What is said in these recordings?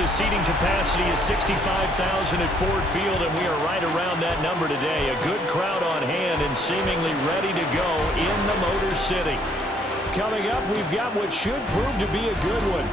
The seating capacity is 65,000 at Ford Field, and we are right around that number today. A good crowd on hand and seemingly ready to go in the Motor City. Coming up, we've got what should prove to be a good one,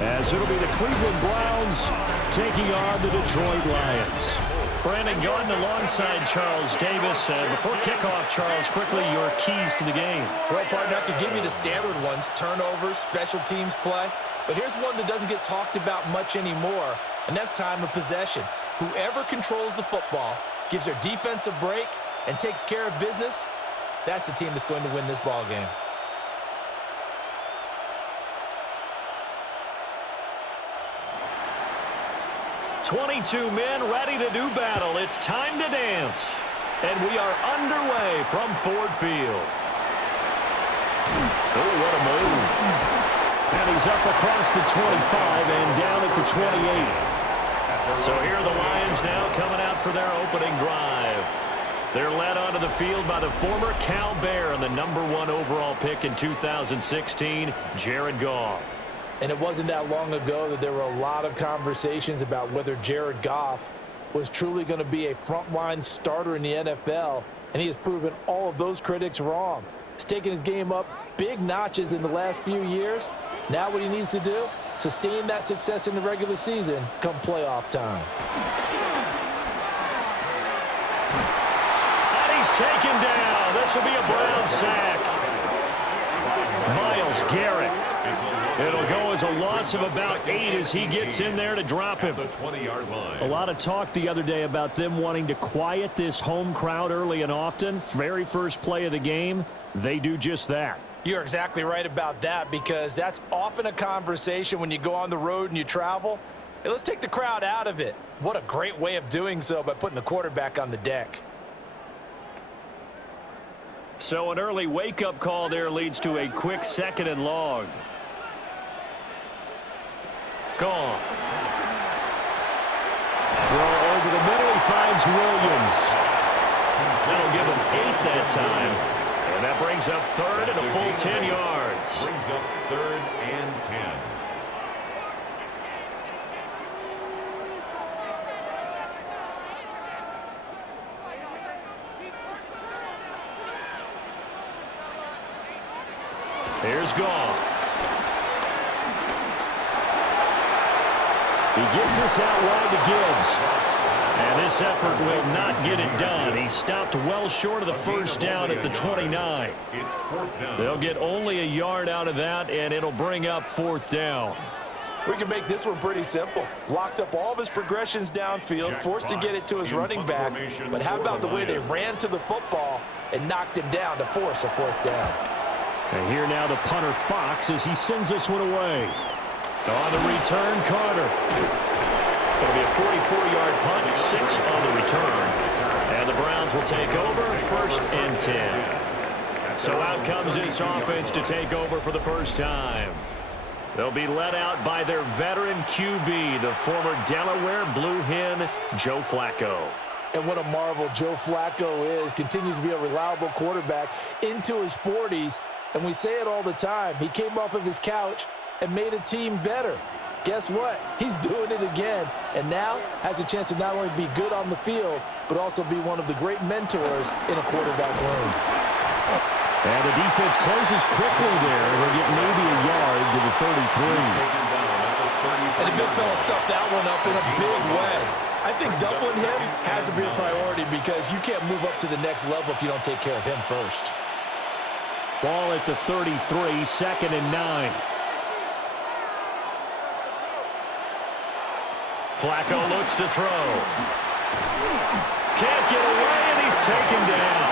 as it'll be the Cleveland Browns taking on the Detroit Lions. Brandon Gaudin alongside Charles Davis. Before kickoff, Charles, quickly your keys to the game. Well, partner, I could give you the standard ones, turnovers, special teams play. But here's one that doesn't get talked about much anymore, and that's time of possession. Whoever controls the football, gives their defense a break, and takes care of business, that's the team that's going to win this ball game. "22 men ready to do battle. It's time to dance." And we are underway from Ford Field. Oh, what a move. And he's up across the 25 and down at the 28. So here are the Lions now coming out for their opening drive. They're led onto the field by the former Cal Bear and the #1 overall pick in 2016, Jared Goff. And it wasn't that long ago that there were a lot of conversations about whether Jared Goff was truly going to be a frontline starter in the NFL, and he has proven all of those critics wrong. He's taken his game up big notches in the last few years. Now what he needs to do, sustain that success in the regular season come playoff time. And he's taken down. This will be a Brown sack. Myles Garrett. It'll go as a loss of about 8 as he gets in there to drop him. A lot of talk the other day about them wanting to quiet this home crowd early and often. Very first play of the game, they do just that. You're exactly right about that, because that's often a conversation when you go on the road and you travel. Hey, let's take the crowd out of it. What a great way of doing so by putting the quarterback on the deck. So an early wake-up call there leads to a quick 2nd and long. Gone. Throw over the middle. He finds Williams. That'll give him 8 that time. And that brings up 3rd and a full 10 yards. Brings up 3rd and 10. Here's Goff. He gets this out wide to Gibbs. And this effort will not get it done. He stopped well short of the first down at the 29. It's 4th down. They'll get only a yard out of that, and it'll bring up 4th down. We can make this one pretty simple. Locked up all of his progressions downfield, forced to get it to his running back. But how about the way they ran to the football and knocked him down to force a 4th down? And here now the punter Fox as he sends this one away. On the return, Carter. It'll be a 44-yard punt, 6 on the return. And the Browns will take over, 1st and 10. So out comes this offense to take over for the first time. They'll be led out by their veteran QB, the former Delaware Blue Hen, Joe Flacco. And what a marvel Joe Flacco is. Continues to be a reliable quarterback into his 40s. And we say it all the time. He came off of his couch and made a team better. Guess what? He's doing it again. And now has a chance to not only be good on the field, but also be one of the great mentors in a quarterback room. And the defense closes quickly there. They'll get maybe a yard to the 33. And the big fella stuffed that one up in a big way. I think doubling him has to be a priority, because you can't move up to the next level if you don't take care of him first. Ball at the 33, 2nd and 9. Flacco looks to throw. Can't get away, and he's taken down.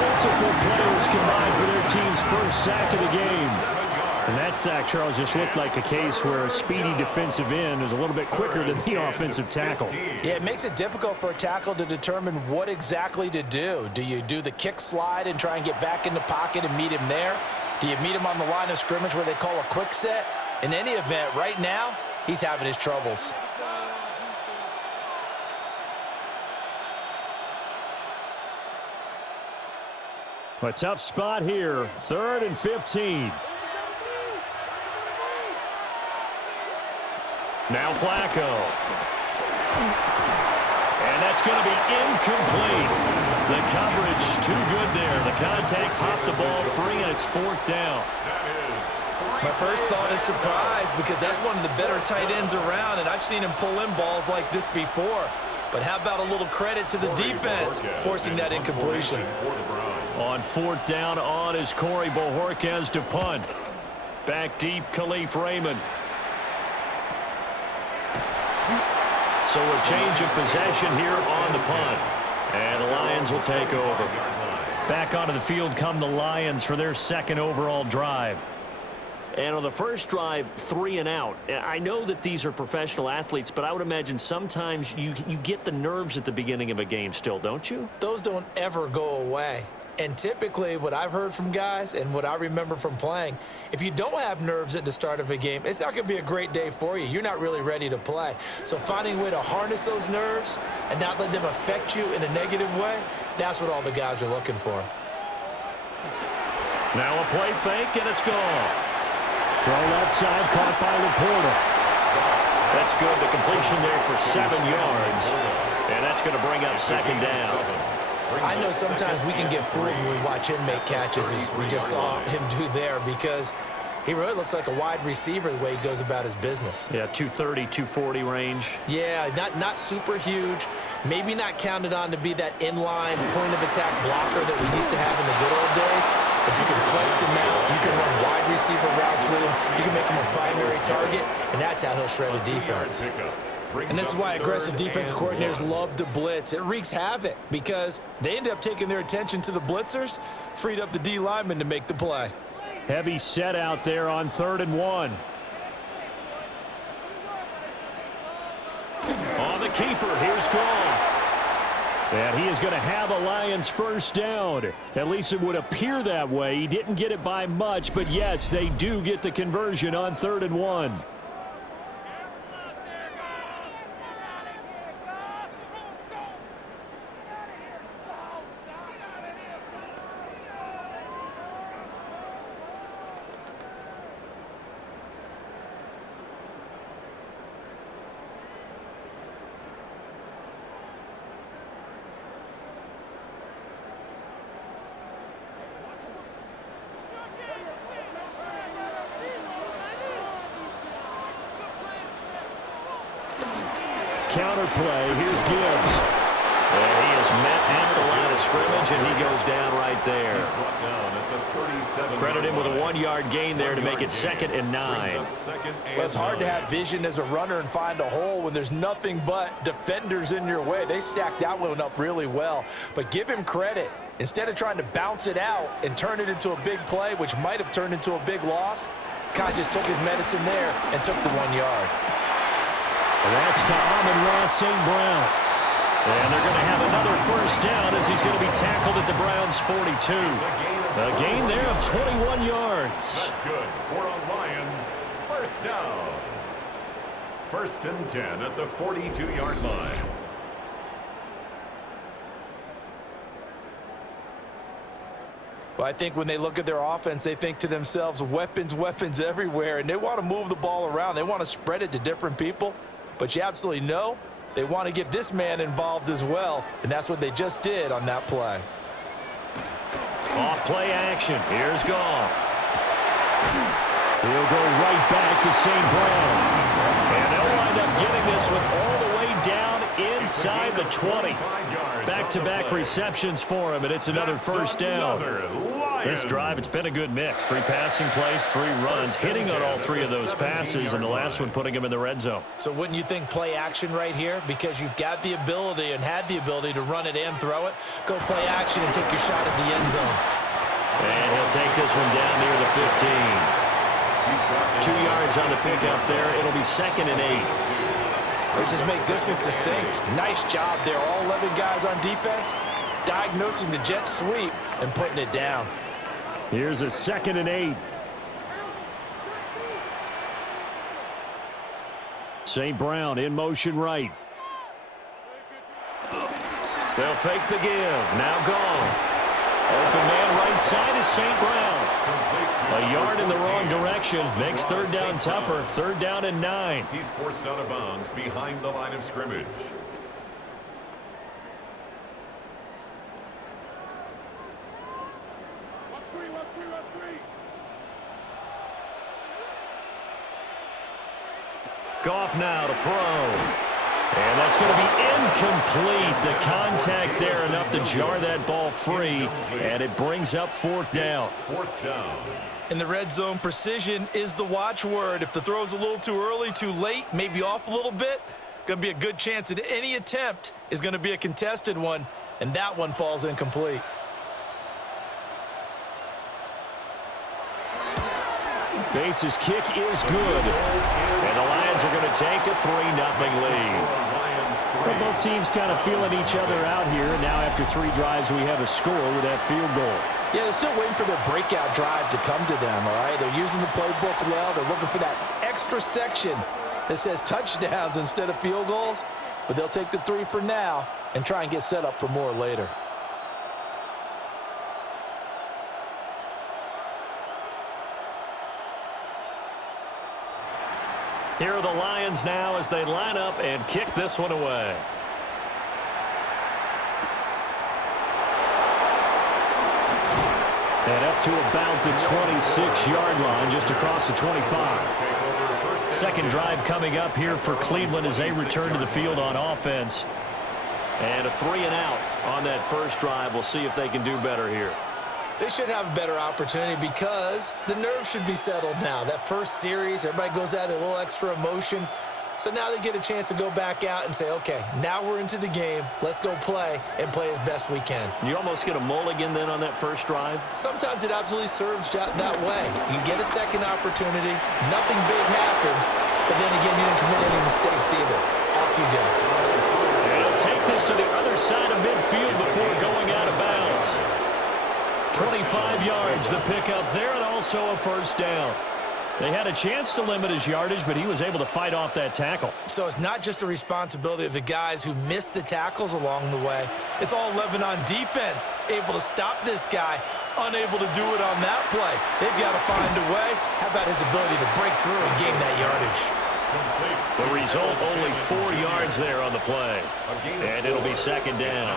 Multiple players combined for their team's first sack of the game. And that sack, Charles, just looked like a case where a speedy defensive end is a little bit quicker than the offensive tackle. Yeah, it makes it difficult for a tackle to determine what exactly to do. Do you do the kick slide and try and get back in the pocket and meet him there? Do you meet him on the line of scrimmage where they call a quick set? In any event, right now, he's having his troubles. A tough spot here, 3rd and 15. Now Flacco. And that's going to be incomplete. The coverage too good there. The contact popped the ball free, and it's 4th down. My first thought is surprise because that's one of the better tight ends around, and I've seen him pull in balls like this before. But how about a little credit to the defense forcing that incompletion? On 4th down on is Corey Bojorquez to punt. Back deep, Khalif Raymond. So a change of possession here on the punt. And the Lions will take over. Back onto the field come the Lions for their 2nd overall drive. And on the first drive, 3 and out. I know that these are professional athletes, but I would imagine sometimes you get the nerves at the beginning of a game still, don't you? Those don't ever go away. And typically what I've heard from guys and what I remember from playing, if you don't have nerves at the start of a game, it's not going to be a great day for you. You're not really ready to play. So finding a way to harness those nerves and not let them affect you in a negative way, that's what all the guys are looking for. Now a play fake, and it's gone. Throw left side, caught by Laporta. That's good. The completion there for 7 yards. And that's going to bring up 2nd down. I know sometimes we can get fooled when we watch him make catches, as we just saw him do there, because he really looks like a wide receiver the way he goes about his business. Yeah, 230, 240 range. Yeah, not super huge. Maybe not counted on to be that inline point-of-attack blocker that we used to have in the good old days, but you can flex him out. You can run wide receiver routes with him. You can make him a primary target, and that's how he'll shred a defense. And this is why aggressive defensive coordinators love to blitz. It wreaks havoc because they end up taking their attention to the blitzers, freed up the D lineman to make the play. Heavy set out there on 3rd and 1. On the keeper, here's Goff. And he is going to have a Lions 1st down. At least it would appear that way. He didn't get it by much, but yes, they do get the conversion on 3rd and 1. Counter play. Here's Gibbs. And he is met at the line of scrimmage, and he goes down right there. Credit him with a 1-yard gain there to make it 2nd and 9. Well, it's hard to have vision as a runner and find a hole when there's nothing but defenders in your way. They stacked that one up really well. But give him credit. Instead of trying to bounce it out and turn it into a big play, which might have turned into a big loss, Kai just took his medicine there and took the 1 yard. That's to Amon-Ra St. Brown. And they're going to have another 1st down as he's going to be tackled at the Browns' 42. A gain there of 21 yards. That's good for a Lions 1st down. 1st and 10 at the 42-yard line. Well, I think when they look at their offense, they think to themselves, weapons, weapons everywhere, and they want to move the ball around. They want to spread it to different people. But you absolutely know they want to get this man involved as well, and that's what they just did on that play. Off play action. Here's Goff. He'll go right back to St. Brown. And they'll wind up getting this one all the way down inside the 20. Back-to-back receptions for him, and it's another 1st down. This drive, it's been a good mix. 3 passing plays, 3 runs, hitting on all 3 of those passes, and the last one putting him in the red zone. So wouldn't you think play action right here? Because you've got the ability and had the ability to run it and throw it. Go play action and take your shot at the end zone. And he'll take this one down near the 15. 2 yards on the pickup there. It'll be 2nd and 8. Let's just make this one succinct. Nice job there. All 11 guys on defense diagnosing the jet sweep and putting it down. Here's a 2nd and 8. St. Brown in motion right. They'll fake the give. Now Goff. Open man right side is St. Brown. A yard in the wrong direction makes third down tougher. Third down and 9. He's forced out of bounds behind the line of scrimmage. Goff now to throw. And that's going to be incomplete. The contact there enough to jar that ball free. And it brings up fourth down. Fourth down. In the red zone, precision is the watchword. If the throw's a little too early, too late, maybe off a little bit, going to be a good chance that any attempt is going to be a contested one, and that one falls incomplete. Bates' kick is good. And the Lions are going to take a 3-0 lead. Well, both teams kind of feeling each other out here. Now after 3 drives, we have a score with that field goal. Yeah, they're still waiting for their breakout drive to come to them, all right? They're using the playbook well. They're looking for that extra section that says touchdowns instead of field goals. But they'll take the 3 for now and try and get set up for more later. Here are the Lions now as they line up and kick this one away. And up to about the 26-yard line, just across the 25. Second drive coming up here for Cleveland as they return to the field on offense. And a 3-and-out on that first drive. We'll see if they can do better here. They should have a better opportunity because the nerves should be settled now. That first series, everybody goes out with a little extra emotion. So now they get a chance to go back out and say, okay, now we're into the game. Let's go play and play as best we can. You almost get a mulligan then on that first drive? Sometimes it absolutely serves that way. You get a second opportunity. Nothing big happened. But then again, you didn't commit any mistakes either. Off you go. And he'll take this to the other side of midfield before going out of bounds. 25 yards the pickup there, and also a first down. They had a chance to limit his yardage, but he was able to fight off that tackle. So it's not just the responsibility of the guys who missed the tackles along the way. It's all Lebanon defense, able to stop this guy, unable to do it on that play. They've got to find a way. How about his ability to break through and gain that yardage? The result, only 4 yards there on the play. And it'll be second down.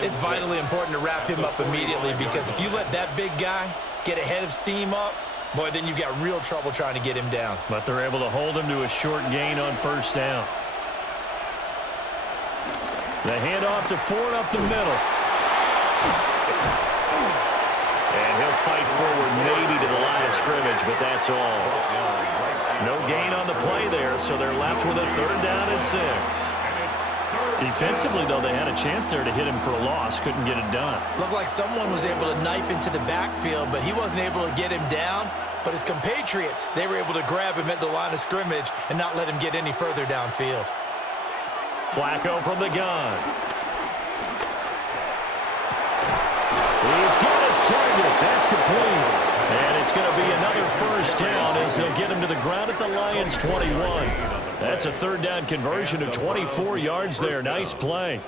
It's vitally important to wrap him up immediately because if you let that big guy get ahead of steam up, boy, then you've got real trouble trying to get him down. But they're able to hold him to a short gain on first down. The handoff to Ford up the middle. And he'll fight forward maybe to the line of scrimmage, but that's all. No gain on the play there, so they're left with a third down and 6. Defensively, though, they had a chance there to hit him for a loss. Couldn't get it done. Looked like someone was able to knife into the backfield, but he wasn't able to get him down. But his compatriots, they were able to grab him at the line of scrimmage and not let him get any further downfield. Flacco from the gun. He's got his target. That's complete. And it's going to be another first down as they'll get him to the ground at the Lions' 21. That's a third down conversion of 24 yards there. Nice play.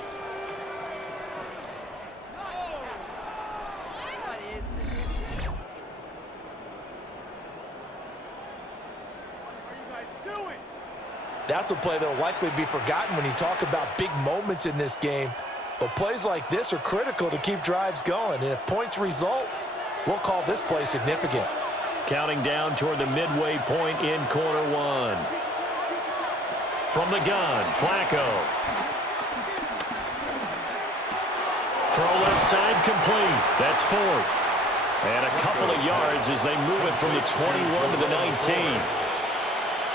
That's a play that will likely be forgotten when you talk about big moments in this game. But plays like this are critical to keep drives going. And if points result, we'll call this play significant. Counting down toward the midway point in quarter 1. From the gun, Flacco. Throw left side complete. That's Ford. And a couple of yards as they move it from the 21 to the 19.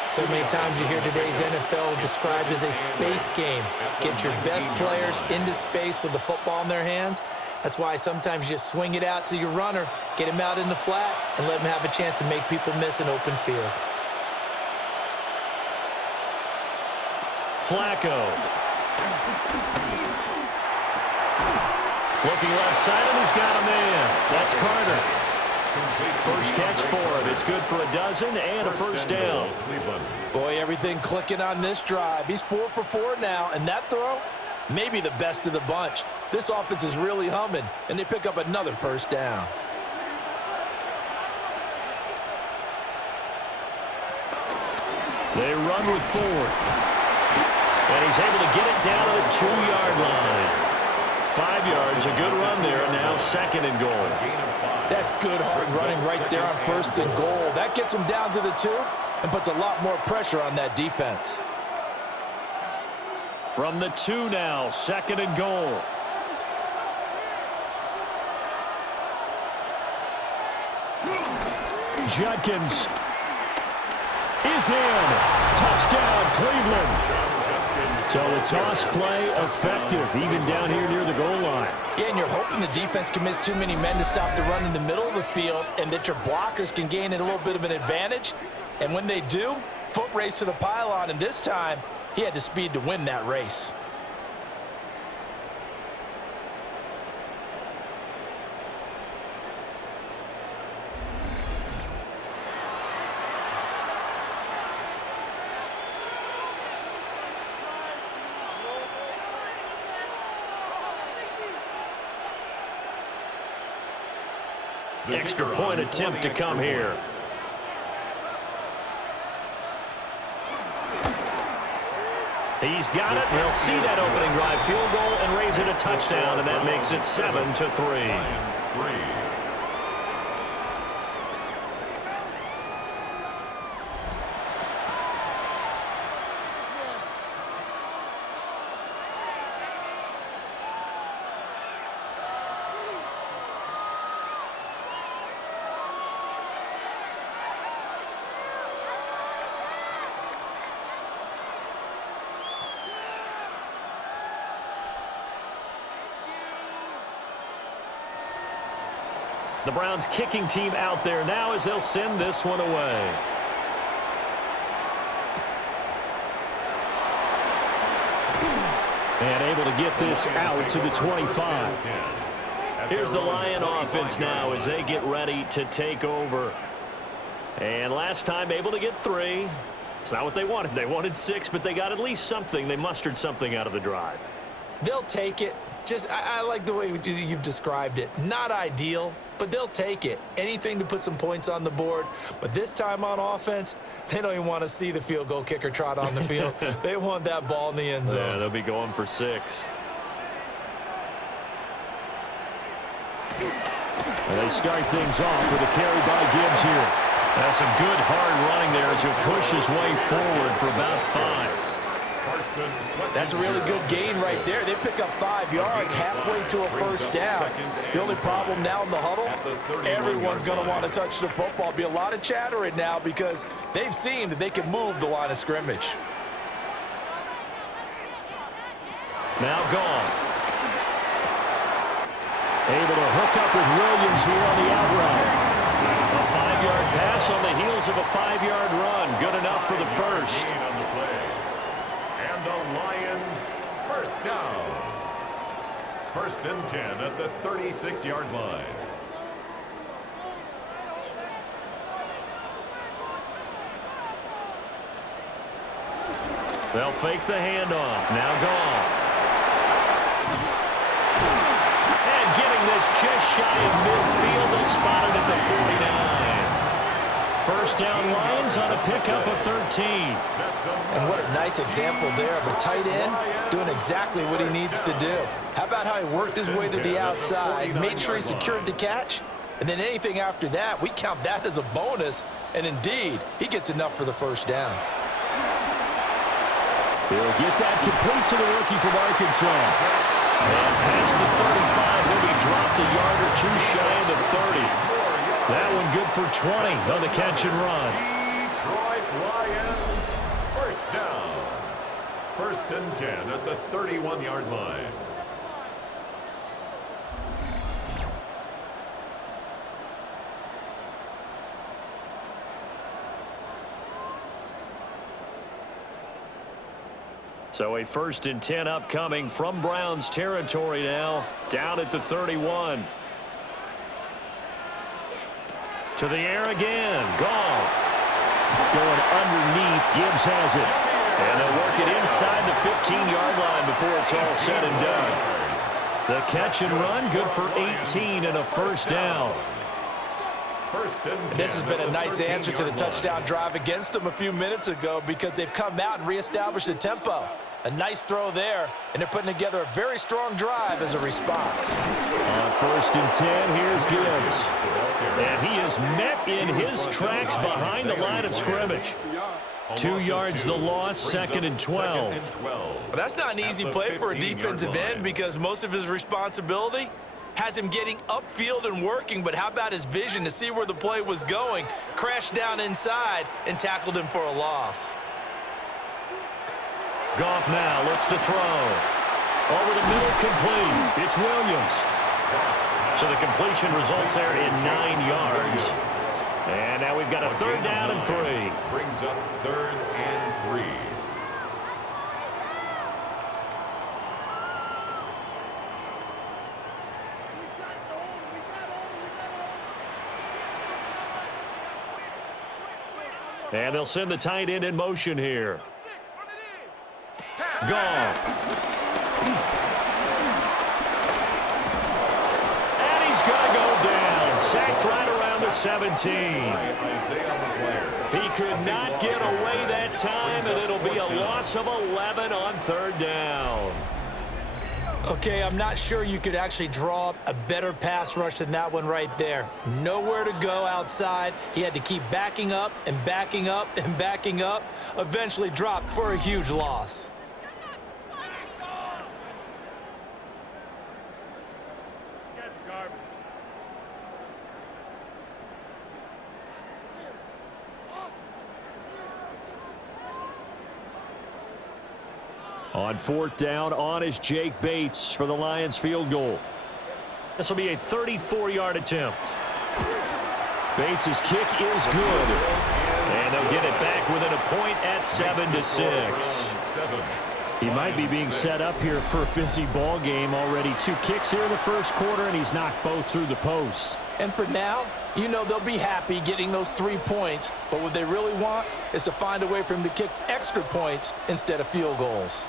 So many times you hear today's NFL described as a space game. Get your best players into space with the football in their hands. That's why sometimes you just swing it out to your runner, get him out in the flat, and let him have a chance to make people miss an open field. Flacco. Looking left side, and he's got a man. That's Carter. First catch for him. It's good for a dozen and a first down. Boy, everything clicking on this drive. He's 4 for 4 now, and that throw, maybe the best of the bunch. This offense is really humming, and they pick up another first down. They run with Ford. And he's able to get it down to the 2-yard line. 5 yards, a good run there, and now 2nd and goal. That's good hard running right there on 1st and goal. That gets him down to the 2 and puts a lot more pressure on that defense. From the 2 now, 2nd and goal. Judkins is in. Touchdown, Cleveland. So the toss play effective, even down here near the goal line. Yeah, and you're hoping the defense can miss too many men to stop the run in the middle of the field and that your blockers can gain a little bit of an advantage. And when they do, foot race to the pylon, and this time he had the speed to win that race. Extra point attempt to come here. He's got it. They'll see that opening drive field goal and raise it a touchdown, and that makes it 7-3. The Browns kicking team out there now as they'll send this one away. And able to get this out to the 25. Here's the Lion offense now as they get ready to take over. And last time able to get 3. It's not what they wanted. They wanted 6, but they got at least something. They mustered something out of the drive. They'll take it. I like the way you've described it. Not ideal, but they'll take it. Anything to put some points on the board. But this time on offense, they don't even want to see the field goal kicker trot on the field. They want that ball in the end zone. Yeah, they'll be going for 6. And they start things off with a carry by Gibbs here. That's some good hard running there as he pushes his way forward for about 5. That's a really good gain right there. They pick up 5 yards halfway to a first down. The only problem now in the huddle, everyone's going to want to touch the football. Be a lot of chattering now because they've seen that they can move the line of scrimmage. Now gone. Able to hook up with Williams here on the out route. A 5-yard pass on the heels of a 5-yard run. Good enough for the first. The Lions first down. 1st and 10 at the 36-yard line. They'll fake the handoff. Now Goff. And getting this just shy of midfield. They'll spot it at the 49. First down Lions on a pickup of 13. And what a nice example there of a tight end doing exactly what he needs to do. How about how he worked his way to the outside, made sure he secured the catch, and then anything after that, we count that as a bonus, and indeed, he gets enough for the first down. He'll get that complete to the rookie from Arkansas. And past the 35, he'll be dropped a yard or 2 shy of the 30. That one good for 20 on the catch and run. Detroit Lions first down. 1st and 10 at the 31-yard line. So a 1st and 10 upcoming from Browns territory now, down at the 31. To the air again. Goff. Going underneath. Gibbs has it. And they'll work it inside the 15-yard line before it's all said and done. The catch and run, good for 18 and a first down. First and 10 This has been a at the nice answer to the 13-yard touchdown line. drive against them a few minutes ago because they've come out and reestablished the tempo. A nice throw there, and they're putting together a very strong drive as a response. On first and 10, here's Gibbs. And he is met in his tracks behind the line of scrimmage. 2 yards the loss, second and 12. Well, that's not an easy play for a defensive end because most of his responsibility has him getting upfield and working, but how about his vision to see where the play was going, crashed down inside, and tackled him for a loss. Goff now looks to throw. Over the middle, complete. It's Williams. So the completion results there in 9 yards. And now we've got a third down and 3. Brings up third and 3. And they'll send the tight end in motion here. Goff. And he's going to go down. Sacked right around the 17. He could not get away that time, and it'll be a loss of 11 on third down. Okay, I'm not sure you could actually draw up a better pass rush than that one right there. Nowhere to go outside. He had to keep backing up and backing up and backing up. Eventually dropped for a huge loss. On fourth down, on is Jake Bates for the Lions field goal. This will be a 34-yard attempt. Bates' kick is good. And they'll get it back within a point at 7-6. He might be being set up here for a busy ball game. Already 2 kicks here in the first quarter, and he's knocked both through the posts. And for now, you know they'll be happy getting those 3 points, but what they really want is to find a way for him to kick extra points instead of field goals.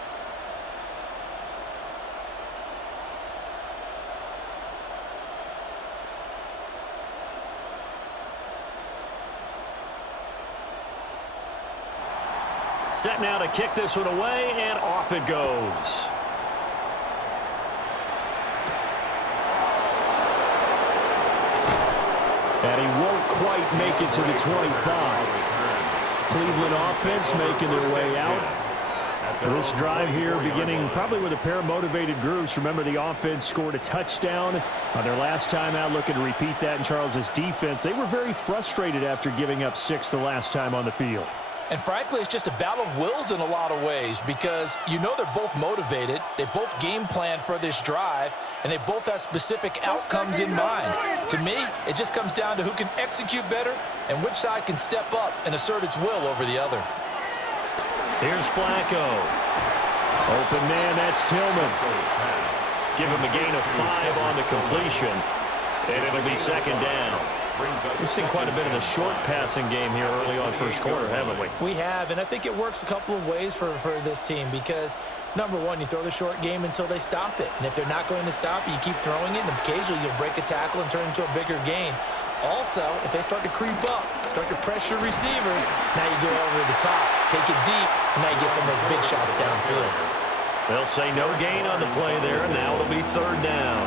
Set now to kick this one away, and off it goes. And he won't quite make it to the 25. Cleveland offense making their way out. This drive here beginning probably with a pair of motivated groups. Remember, the offense scored a touchdown on their last time out, looking to repeat that in Charles's defense. They were very frustrated after giving up 6 the last time on the field. And frankly, it's just a battle of wills in a lot of ways because you know they're both motivated, they both game plan for this drive, and they both have specific outcomes in mind. To me, it just comes down to who can execute better and which side can step up and assert its will over the other. Here's Flacco. Open man, that's Tillman. Give him a gain of 5 on the completion, and it'll be second down. We've seen quite a bit of the short passing game here early on first quarter, haven't we? We have, and I think it works a couple of ways for this team because, number one, you throw the short game until they stop it. And if they're not going to stop it, you keep throwing it, and occasionally you'll break a tackle and turn it into a bigger gain. Also, if they start to creep up, start to pressure receivers, now you go over the top, take it deep, and now you get some of those big shots downfield. They'll say no gain on the play there, and now it'll be third down.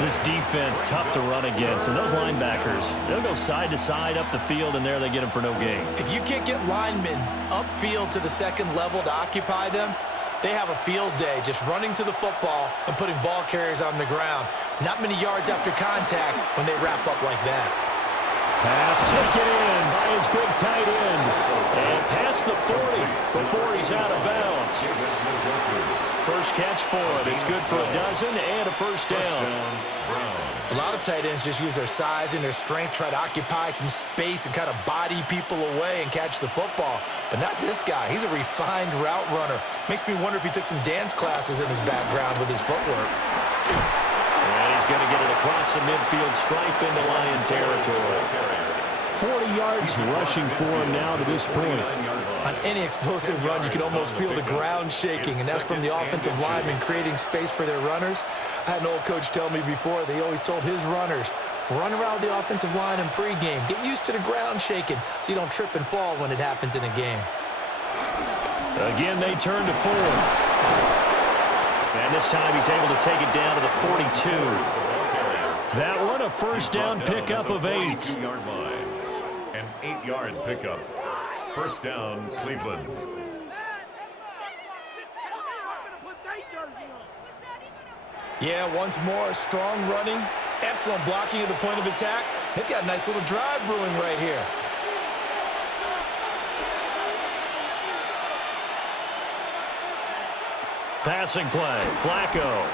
This defense, tough to run against, and those linebackers, they'll go side to side up the field, and there they get them for no gain. If you can't get linemen upfield to the second level to occupy them, they have a field day just running to the football and putting ball carriers on the ground. Not many yards after contact when they wrap up like that. Pass taken in by his big tight end. And past the 40 before he's out of bounds. First catch for it. It's good for a dozen and a first down. A lot of tight ends just use their size and their strength, try to occupy some space and kind of body people away and catch the football. But not this guy. He's a refined route runner. Makes me wonder if he took some dance classes in his background with his footwork. And he's going to get it across the midfield stripe into Lion territory. 40 yards rushing for him now to this point. On any explosive run, you can almost feel the ground shaking, and that's from the offensive linemen creating space for their runners. I had an old coach tell me before, they always told his runners, Run around the offensive line in pregame. Get used to the ground shaking so you don't trip and fall when it happens in a game. Again, they turn to 4. And this time he's able to take it down to the 42. That one a first down pickup of 8. An 8-yard pickup. First down, Cleveland. Yeah, once more, strong running, excellent blocking at the point of attack. They've got a nice little drive brewing right here. Passing play, Flacco.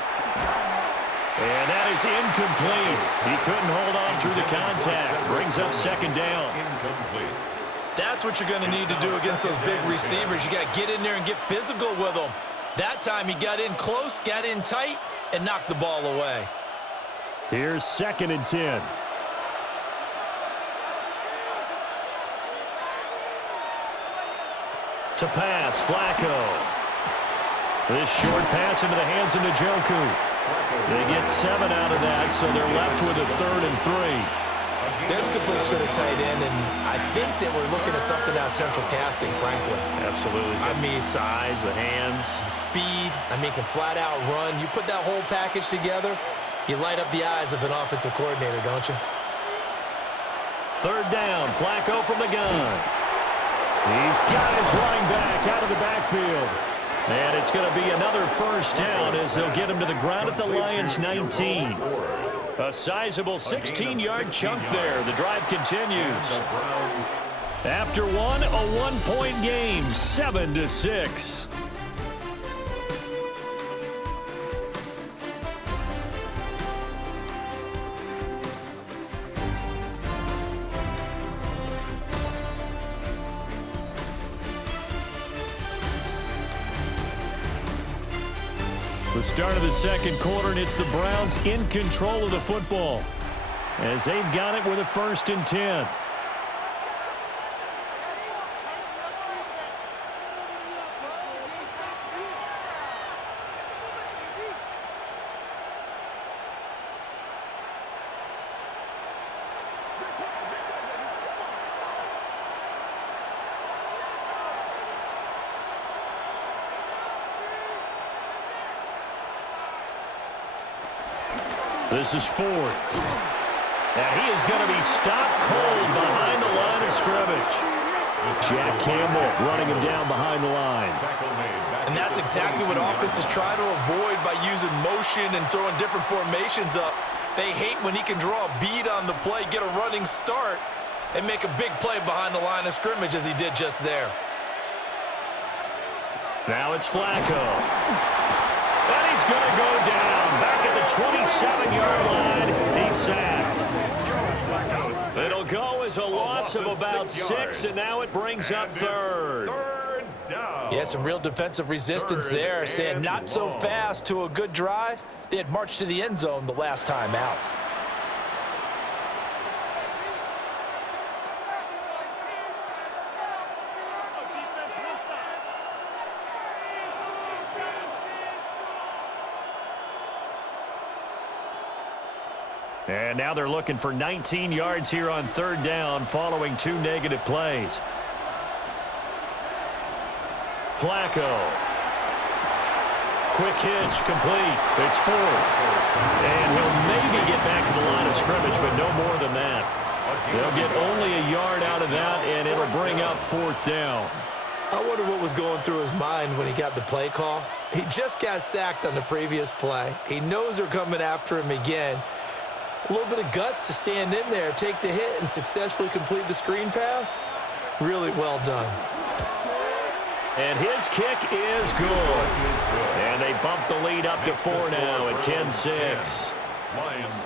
And that is incomplete. He couldn't hold on through the contact. Brings up second down. Incomplete. That's what you're going to need to do against those big receivers. You got to get in there and get physical with them. That time he got in close, got in tight, and knocked the ball away. Here's 2nd and 10. To pass, Flacco. This short pass into the hands of Njoku. They get 7 out of that, so they're left with a 3rd and 3. There's a good push to the tight end, and I think that we're looking at something out central casting, frankly. Absolutely. I mean, size, the hands. Speed, I mean, can flat out run. You put that whole package together, you light up the eyes of an offensive coordinator, don't you? 3rd down, Flacco from the gun. He's got his running back out of the backfield. And it's going to be another first down as they'll get him to the ground at the Lions' 19. A sizable 16-yard chunk there. The drive continues. After one, a one-point game, 7-6. The start of the second quarter, and it's the Browns in control of the football as they've got it with a 1st and 10. This is Ford. And he is going to be stopped cold behind the line of scrimmage. Jack Campbell running him down behind the line. And that's exactly what offenses try to avoid by using motion and throwing different formations up. They hate when he can draw a bead on the play, get a running start, and make a big play behind the line of scrimmage as he did just there. Now it's Flacco. And he's going to go down. Back at the 27-yard line, he's sacked. It'll go as a loss of about 6, and now it brings up 3rd. Yeah, some real defensive resistance there, saying not so fast to a good drive. They had marched to the end zone the last time out. And now they're looking for 19 yards here on 3rd down following 2 negative plays. Flacco. Quick hitch, complete. It's Ford. And he'll maybe get back to the line of scrimmage, but no more than that. They'll get only a yard out of that, and it'll bring up 4th down. I wonder what was going through his mind when he got the play call. He just got sacked on the previous play. He knows they're coming after him again. A little bit of guts to stand in there, take the hit, and successfully complete the screen pass. Really well done. And his kick is good. And they bump the lead up to 4 now at 10-6.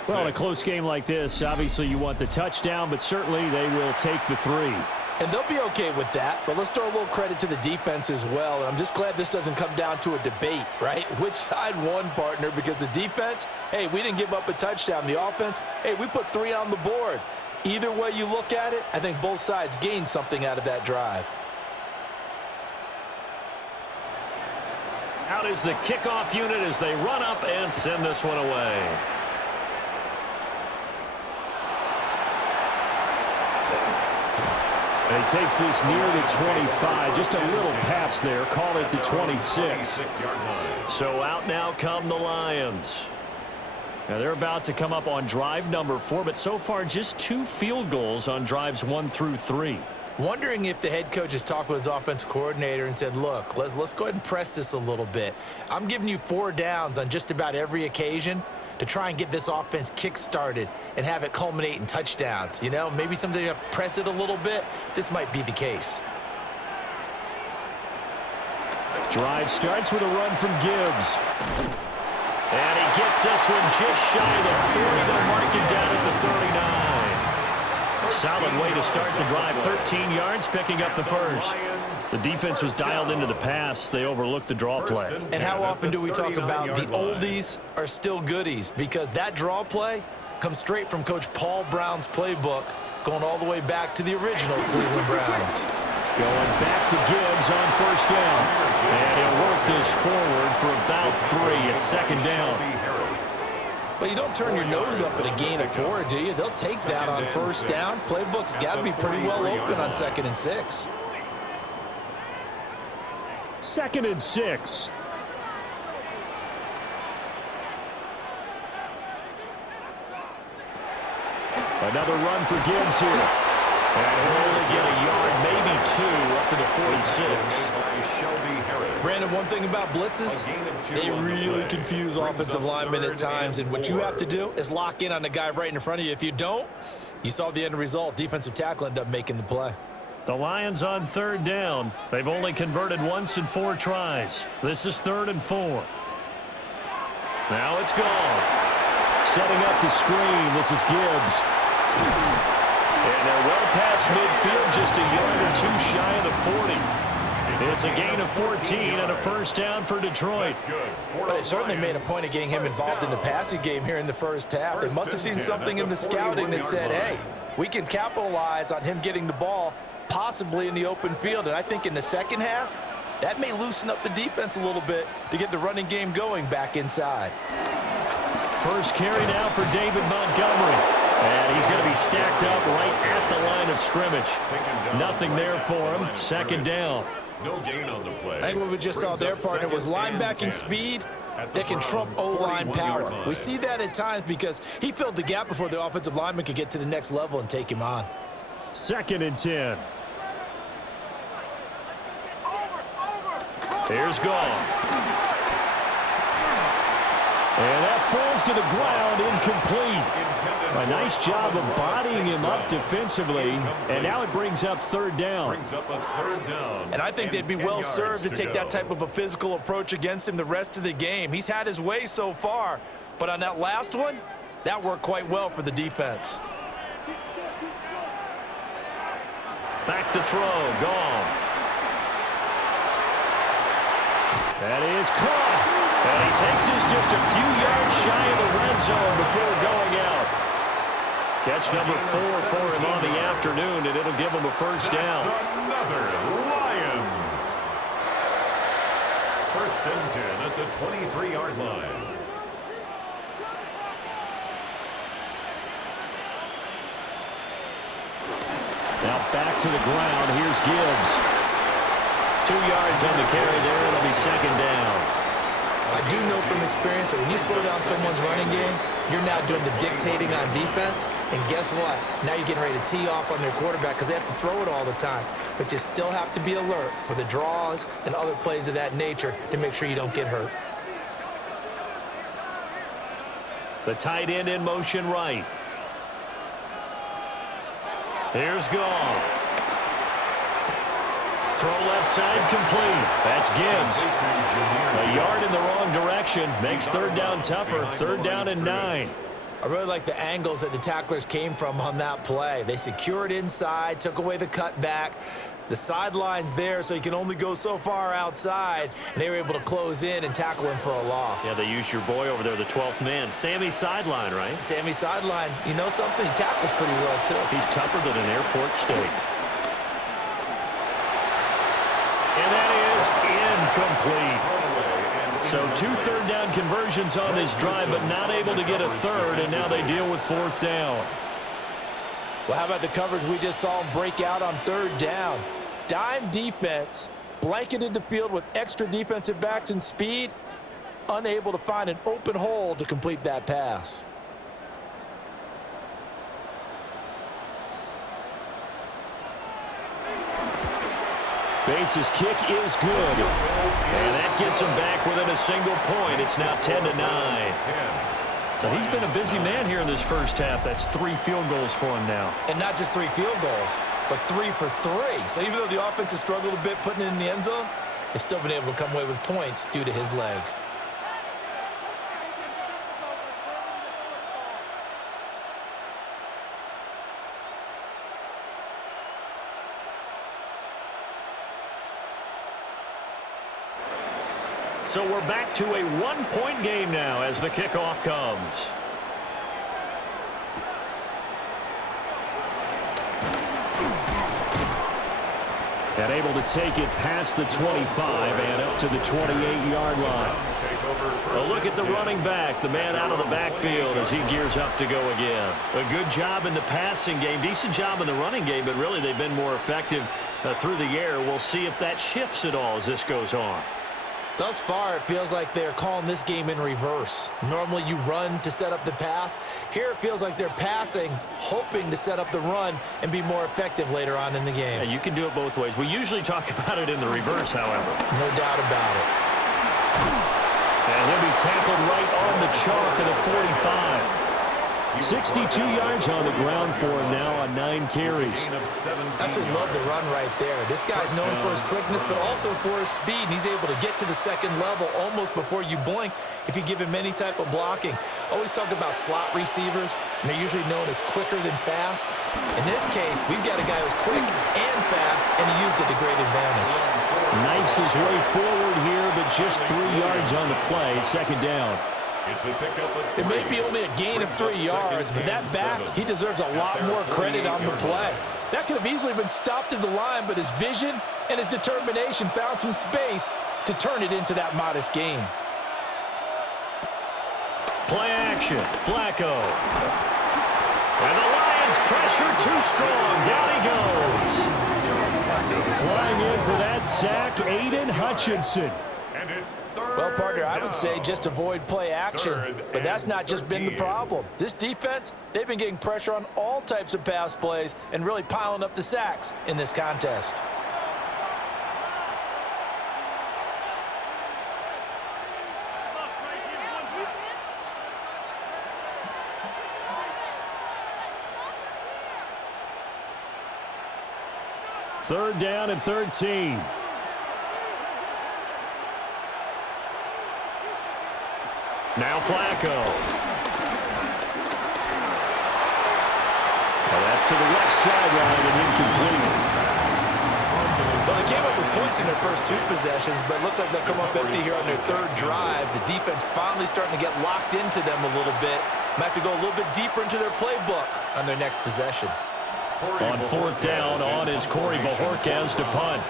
Well, in a close game like this, obviously you want the touchdown, but certainly they will take the 3. And they'll be okay with that, but let's throw a little credit to the defense as well. And I'm just glad this doesn't come down to a debate, right? Which side won, partner? Because the defense, hey, we didn't give up a touchdown. The offense, hey, we put 3 on the board. Either way you look at it, I think both sides gained something out of that drive. Out is the kickoff unit as they run up and send this one away. And he takes this near the 25. Just a little pass there. Call it the 26. So out now come the Lions. Now they're about to come up on drive number 4, but so far just 2 field goals on drives 1 through 3. Wondering if the head coach has talked with his offensive coordinator and said, look, let's go ahead and press this a little bit. I'm giving you 4 downs on just about every occasion to try and get this offense kick-started and have it culminate in touchdowns. You know, maybe something to press it a little bit. This might be the case. Drive starts with a run from Gibbs. And he gets this one just shy of the 40. They'll mark it down at the 39. Solid way to start the drive. 13 yards, picking up the first. The defense was dialed into the pass. They overlooked the draw play. And how often do we talk about the oldies are still goodies? Because that draw play comes straight from Coach Paul Brown's playbook, going all the way back to the original Cleveland Browns. Going back to Gibbs on first down. And he'll work this forward for about 3 at second down. Well, you don't turn your nose up at a gain of 4, do you? They'll take that on first down. Playbook's got to be pretty well open on 2nd and 6. 2nd and 6. Another run for Gibbs here. And he'll only get a yard, maybe 2, up to the 46. Brandon, one thing about blitzes, they really confuse offensive linemen at times, and what you have to do is lock in on the guy right in front of you. If you don't, you saw the end result. Defensive tackle ended up making the play. The Lions on 3rd down. They've only converted once in 4 tries. This is 3rd and 4. Now it's gone. Setting up the screen. This is Gibbs. And they're well past midfield, just a yard or 2 shy of the 40. It's a gain of 14 and a first down for Detroit. But they certainly made a point of getting him involved in the passing game here in the first half. They must have seen something in the scouting that said, hey, we can capitalize on him getting the ball possibly in the open field. And I think in the second half, that may loosen up the defense a little bit to get the running game going back inside. First carry now for David Montgomery. And he's going to be stacked up right at the line of scrimmage. Nothing there for him. Second down. No gain on the play. I think what we just saw their partner was linebacking speed that can trump O-line power. We see that at times because he filled the gap before the offensive lineman could get to the next level and take him on. 2nd and 10. Here's Gone. And that falls to the ground, incomplete. A nice job of bodying him up defensively, and now it brings up 3rd down. And I think they'd be well served to take that type of a physical approach against him the rest of the game. He's had his way so far, but on that last one, that worked quite well for the defense. Back to throw, Goff. That is caught. And he takes this just a few yards shy of the red zone before going out. Catch number 4 for him on the afternoon, and it'll give him a first down. Another Lions. 1st and 10 at the 23-yard line. Now back to the ground. Here's Gibbs. 2 yards on the carry there. It'll be 2nd down. I do know from experience that when you slow down someone's running game, you're now doing the dictating on defense. And guess what? Now you're getting ready to tee off on their quarterback because they have to throw it all the time. But you still have to be alert for the draws and other plays of that nature to make sure you don't get hurt. The tight end in motion right. Here's Goff. Throw left side complete. That's Gibbs. A yard in the wrong direction. Makes 3rd down tougher. 3rd down and 9. I really like the angles that the tacklers came from on that play. They secured inside, took away the cutback. The sideline's there, so you can only go so far outside, and they were able to close in and tackle him for a loss. Yeah, they used your boy over there, the 12th man. Sammy Sideline, right? Sammy Sideline. You know something? He tackles pretty well, too. He's tougher than an airport steak. And that is incomplete. So 2 3rd down conversions on this drive, but not able to get a 3rd, and now they deal with 4th down. Well, how about the coverage we just saw him break out on third down? Dime defense, blanketed the field with extra defensive backs and speed, unable to find an open hole to complete that pass. Bates' kick is good. And that gets him back within a single point. It's now 10-9. So he's been a busy man here in this first half. That's 3 field goals for him now. And not just 3 field goals, but 3 for 3. So even though the offense has struggled a bit putting it in the end zone, they've still been able to come away with points due to his leg. So we're back to a 1-point game now as the kickoff comes. And able to take it past the 25 and up to the 28-yard line. A look at the running back, the man out of the backfield as he gears up to go again. A good job in the passing game, decent job in the running game, but really they've been more effective through the air. We'll see if that shifts at all as this goes on. Thus far, it feels like they're calling this game in reverse. Normally, you run to set up the pass. Here, it feels like they're passing, hoping to set up the run and be more effective later on in the game. Yeah, you can do it both ways. We usually talk about it in the reverse, however. No doubt about it. And he'll be tackled right on the chalk of the 45. 62 yards on the ground for him now on 9 carries. Absolutely love the run right there. This guy's known for his quickness, but also for his speed. And he's able to get to the second level almost before you blink if you give him any type of blocking. Always talk about slot receivers, and they're usually known as quicker than fast. In this case, we've got a guy who's quick and fast, and he used it to great advantage. Knifes his way forward here, but just 3 yards on the play. Second down. It may be only a gain of 3 yards, but that back, he deserves a lot more credit on the play. That could have easily been stopped at the line, but his vision and his determination found some space to turn it into that modest gain. Play action, Flacco. And the Lions pressure too strong. Down he goes. Flying in for that sack, Aiden Hutchinson. Well, partner, I would say just avoid play action, but that's not just been the problem. This defense, they've been getting pressure on all types of pass plays and really piling up the sacks in this contest. Third down and 13. Now Flacco. And that's to the left sideline and incomplete. Well, they came up with points in their first 2 possessions, but it looks like they'll come up empty here on their 3rd drive. The defense finally starting to get locked into them a little bit. Might have to go a little bit deeper into their playbook on their next possession. On 4th down, on is Corey Bajorquez to punt.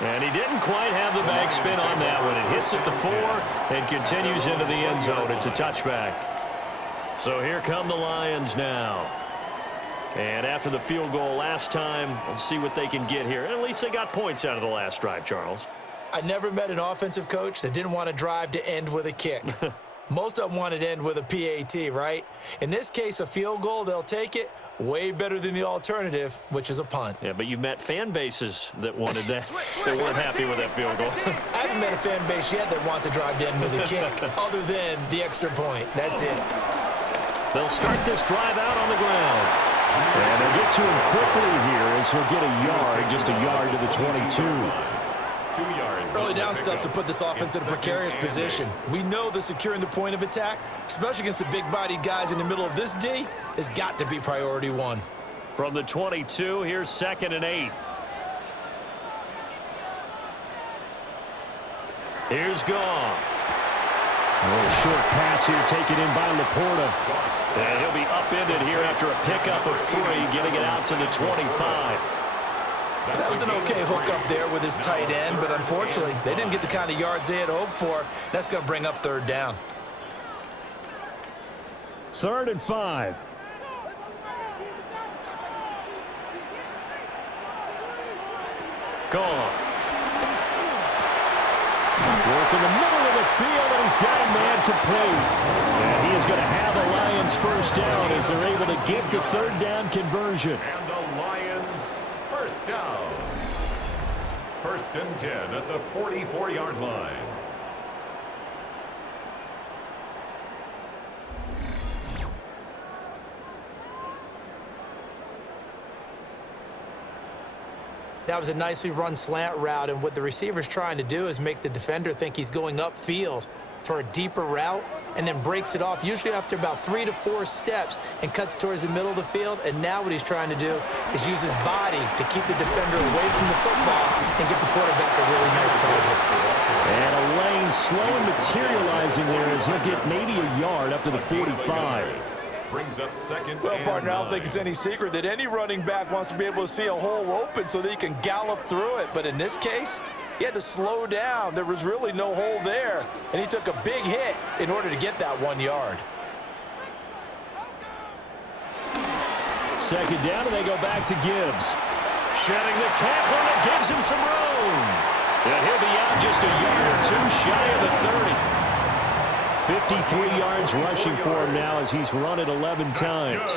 And he didn't quite have the backspin on that one. It hits at the 4 and continues into the end zone. It's a touchback. So here come the Lions now. And after the field goal last time, we'll see what they can get here. At least they got points out of the last drive, Charles. I never met an offensive coach that didn't want to drive to end with a kick. Most of them wanted to end with a PAT, right? In this case, a field goal, they'll take it. Way better than the alternative, which is a punt. Yeah, but you've met fan bases that wanted that, that weren't happy with that field goal. I haven't met a fan base yet that wants to drive to end with a kick, other than the extra point. That's it. They'll start this drive out on the ground. And they'll get to him quickly here as he'll get a yard, just a yard to the 22. 2 yards. Early down stuff to put this offense in a precarious position. We know that securing the point of attack, especially against the big-bodied guys in the middle of this D, has got to be priority 1. From the 22, here's 2nd and 8. Here's Goff. A little short pass here taken in by Laporta. And he'll be upended here after a pickup of 3, getting it out to the 25. That was an okay hook up there with his tight end, but unfortunately, they didn't get the kind of yards they had hoped for. That's going to bring up third down. 3rd and 5. Gone. Work in the middle of the field, and he's got a man complete. And he is going to have a Lions first down as they're able to get the 3rd down conversion. And the Lions first down. 1st and 10 at the 44-yard line. That was a nicely run slant route, and what the receiver's trying to do is make the defender think he's going upfield for a deeper route and then breaks it off, usually after about 3 to 4 steps, and cuts towards the middle of the field. And now what he's trying to do is use his body to keep the defender away from the football and get the quarterback a really nice target. And a lane slowly materializing there as he'll get maybe a yard up to the 45. Brings up 2nd Well, and partner, I don't 9. think it's any secret that any running back wants to be able to see a hole open so that he can gallop through it. But in this case, he had to slow down. There was really no hole there, and he took a big hit in order to get that 1 yard. 2nd down, and they go back to Gibbs. Shedding the tackle, and it gives him some room. And he'll be out just a yard or two shy of the 30. 53 yards rushing for him now as he's run it 11 times.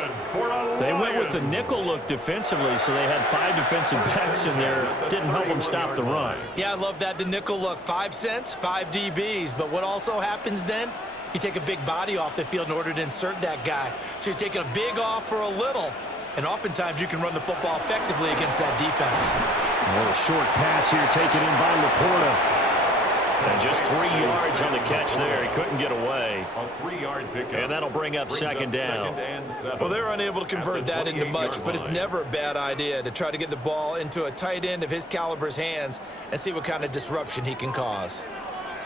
They went with the nickel look defensively, so they had 5 defensive backs in there. Didn't help them stop the run. Yeah, I love that, the nickel look. 5 cents, 5 DBs. But what also happens then? You take a big body off the field in order to insert that guy. So you're taking a big off for a little. And oftentimes you can run the football effectively against that defense. A little short pass here taken in by Laporta. And just 3 yards on the catch there. He couldn't get away. A 3-yard pickup. And that'll bring up 2nd down. 2nd and 7. Well, they're unable to convert that into much, but it's line. never a bad idea to try to get the ball into a tight end of his caliber's hands and see what kind of disruption he can cause.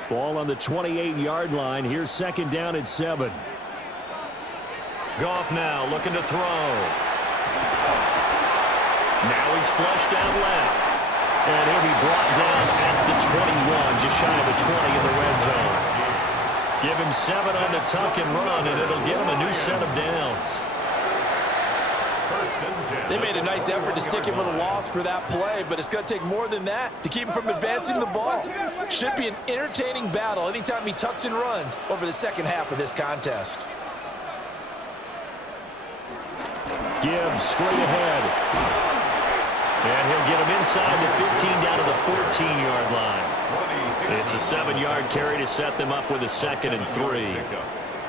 Ball on the 28-yard line. Here's 2nd down at 7. Goff now looking to throw. Now he's flushed out left. And he'll be brought down at the 21, just shy of the 20 in the red zone. Give him 7 on the tuck and run, and it'll give him a new set of downs. 1st and 10. They made a nice effort to stick him with a loss for that play, but it's going to take more than that to keep him from advancing the ball. Should be an entertaining battle anytime he tucks and runs over the second half of this contest. Gibbs straight ahead. And he'll get him inside the 15 down to the 14-yard line. It's a 7-yard carry to set them up with a 2nd and 3.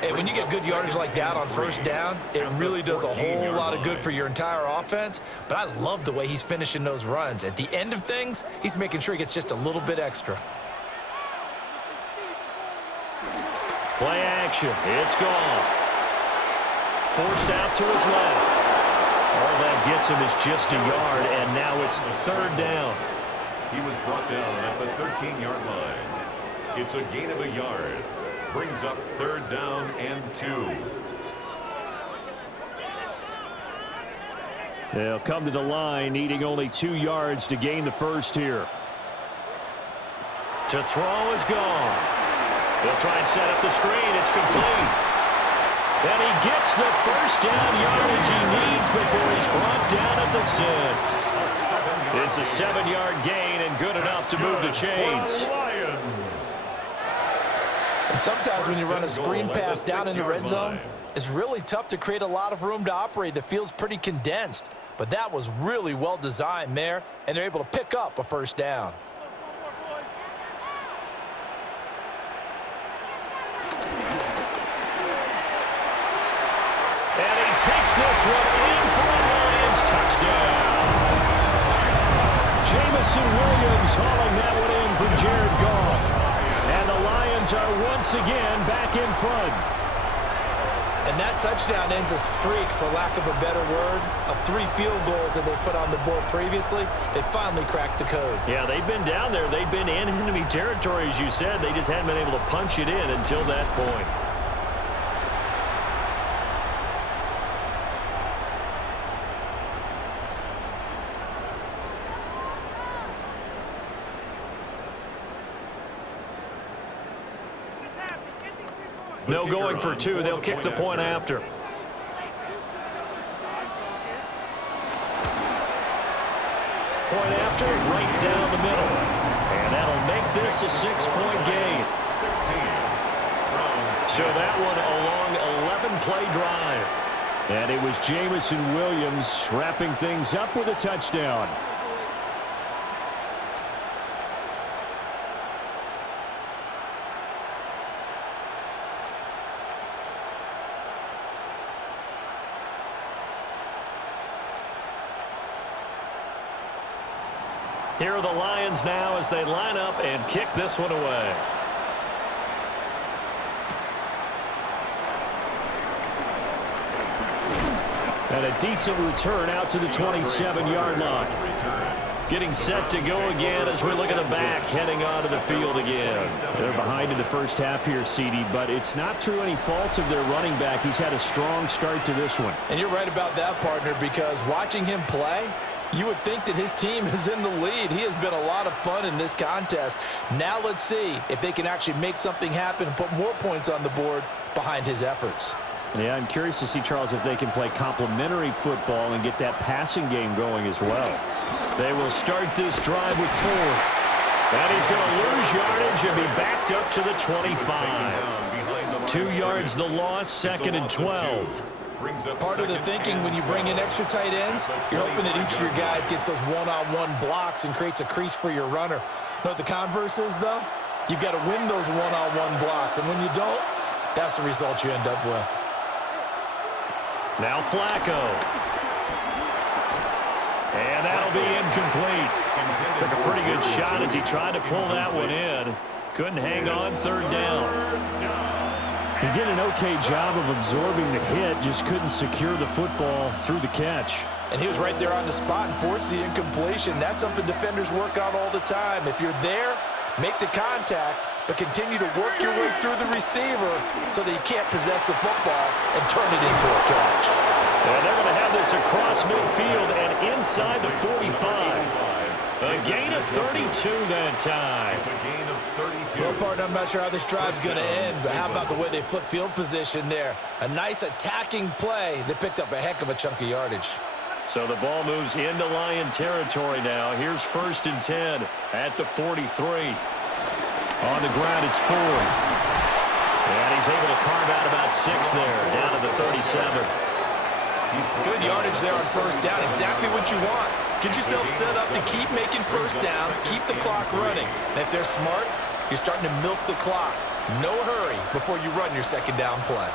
Hey, when you get good yardage like that on first down, it really does a whole lot of good for your entire offense. But I love the way he's finishing those runs. At the end of things, he's making sure he gets just a little bit extra. Play action. It's Goff. Forced out to his left. All that gets him is just a yard, and now it's 3rd down. He was brought down at the 13-yard line. It's a gain of a yard. Brings up 3rd down and 2. They'll come to the line, needing only 2 yards to gain the first here. To throw is Goff. They'll try and set up the screen. It's complete. And he gets the first down yardage he needs before he's brought down at the 6. It's a 7-yard gain and good enough to move the chains. And sometimes when you run a screen pass down in the red zone, it's really tough to create a lot of room to operate. The field's pretty condensed. But that was really well designed there, and they're able to pick up a first down. And he takes this one in for a Lions touchdown. Jamison Williams hauling that one in from Jared Goff. And the Lions are once again back in front. And that touchdown ends a streak, for lack of a better word, of 3 field goals that they put on the board previously. They finally cracked the code. Yeah, they've been down there. They've been in enemy territory, as you said. They just hadn't been able to punch it in until that point. No going for two. They'll kick the point after. Point after, right down the middle. And that'll make this a 6-point gain. 16. So that one a long 11-play drive. And it was Jamison Williams wrapping things up with a touchdown. Here are the Lions now as they line up and kick this one away. And a decent return out to the 27-yard line. Getting set to go again as we look at the back heading onto the field again. They're behind in the first half here, CD, but it's not through any fault of their running back. He's had a strong start to this one. And you're right about that, partner, because watching him play, you would think that his team is in the lead. He has been a lot of fun in this contest. Now let's see if they can actually make something happen and put more points on the board behind his efforts. Yeah, I'm curious to see, Charles, if they can play complementary football and get that passing game going as well. They will start this drive with 4. And he's going to lose yardage and be backed up to the 25. 2 yards the loss, 2nd and 12. Part of the thinking when you bring in extra tight ends, you're hoping that each of your guys gets those one-on-one blocks and creates a crease for your runner. You know what the converse is, though? You've got to win those one-on-one blocks, and when you don't, that's the result you end up with. Now Flacco. And that'll be incomplete. Took a pretty good shot as he tried to pull that one in. Couldn't hang on, 3rd down. He did an okay job of absorbing the hit, just couldn't secure the football through the catch. And he was right there on the spot and forced the incompletion. That's something defenders work on all the time. If you're there, make the contact, but continue to work your way through the receiver so that you can't possess the football and turn it into a catch. And they're going to have this across midfield and inside the 45. A gain of 32 that time. It's a gain of 32. Well, partner, I'm not sure how this drive's going to end, but how about the way they flip field position there? A nice attacking play. They picked up a heck of a chunk of yardage. So the ball moves into Lion territory now. Here's 1st and 10 at the 43. On the ground, it's 4. And he's able to carve out about 6 there, down to the 37. Good yardage there on 1st down. Exactly what you want. Get yourself set up to keep making 1st downs, keep the clock running. And if they're smart, you're starting to milk the clock. No hurry before you run your 2nd down play.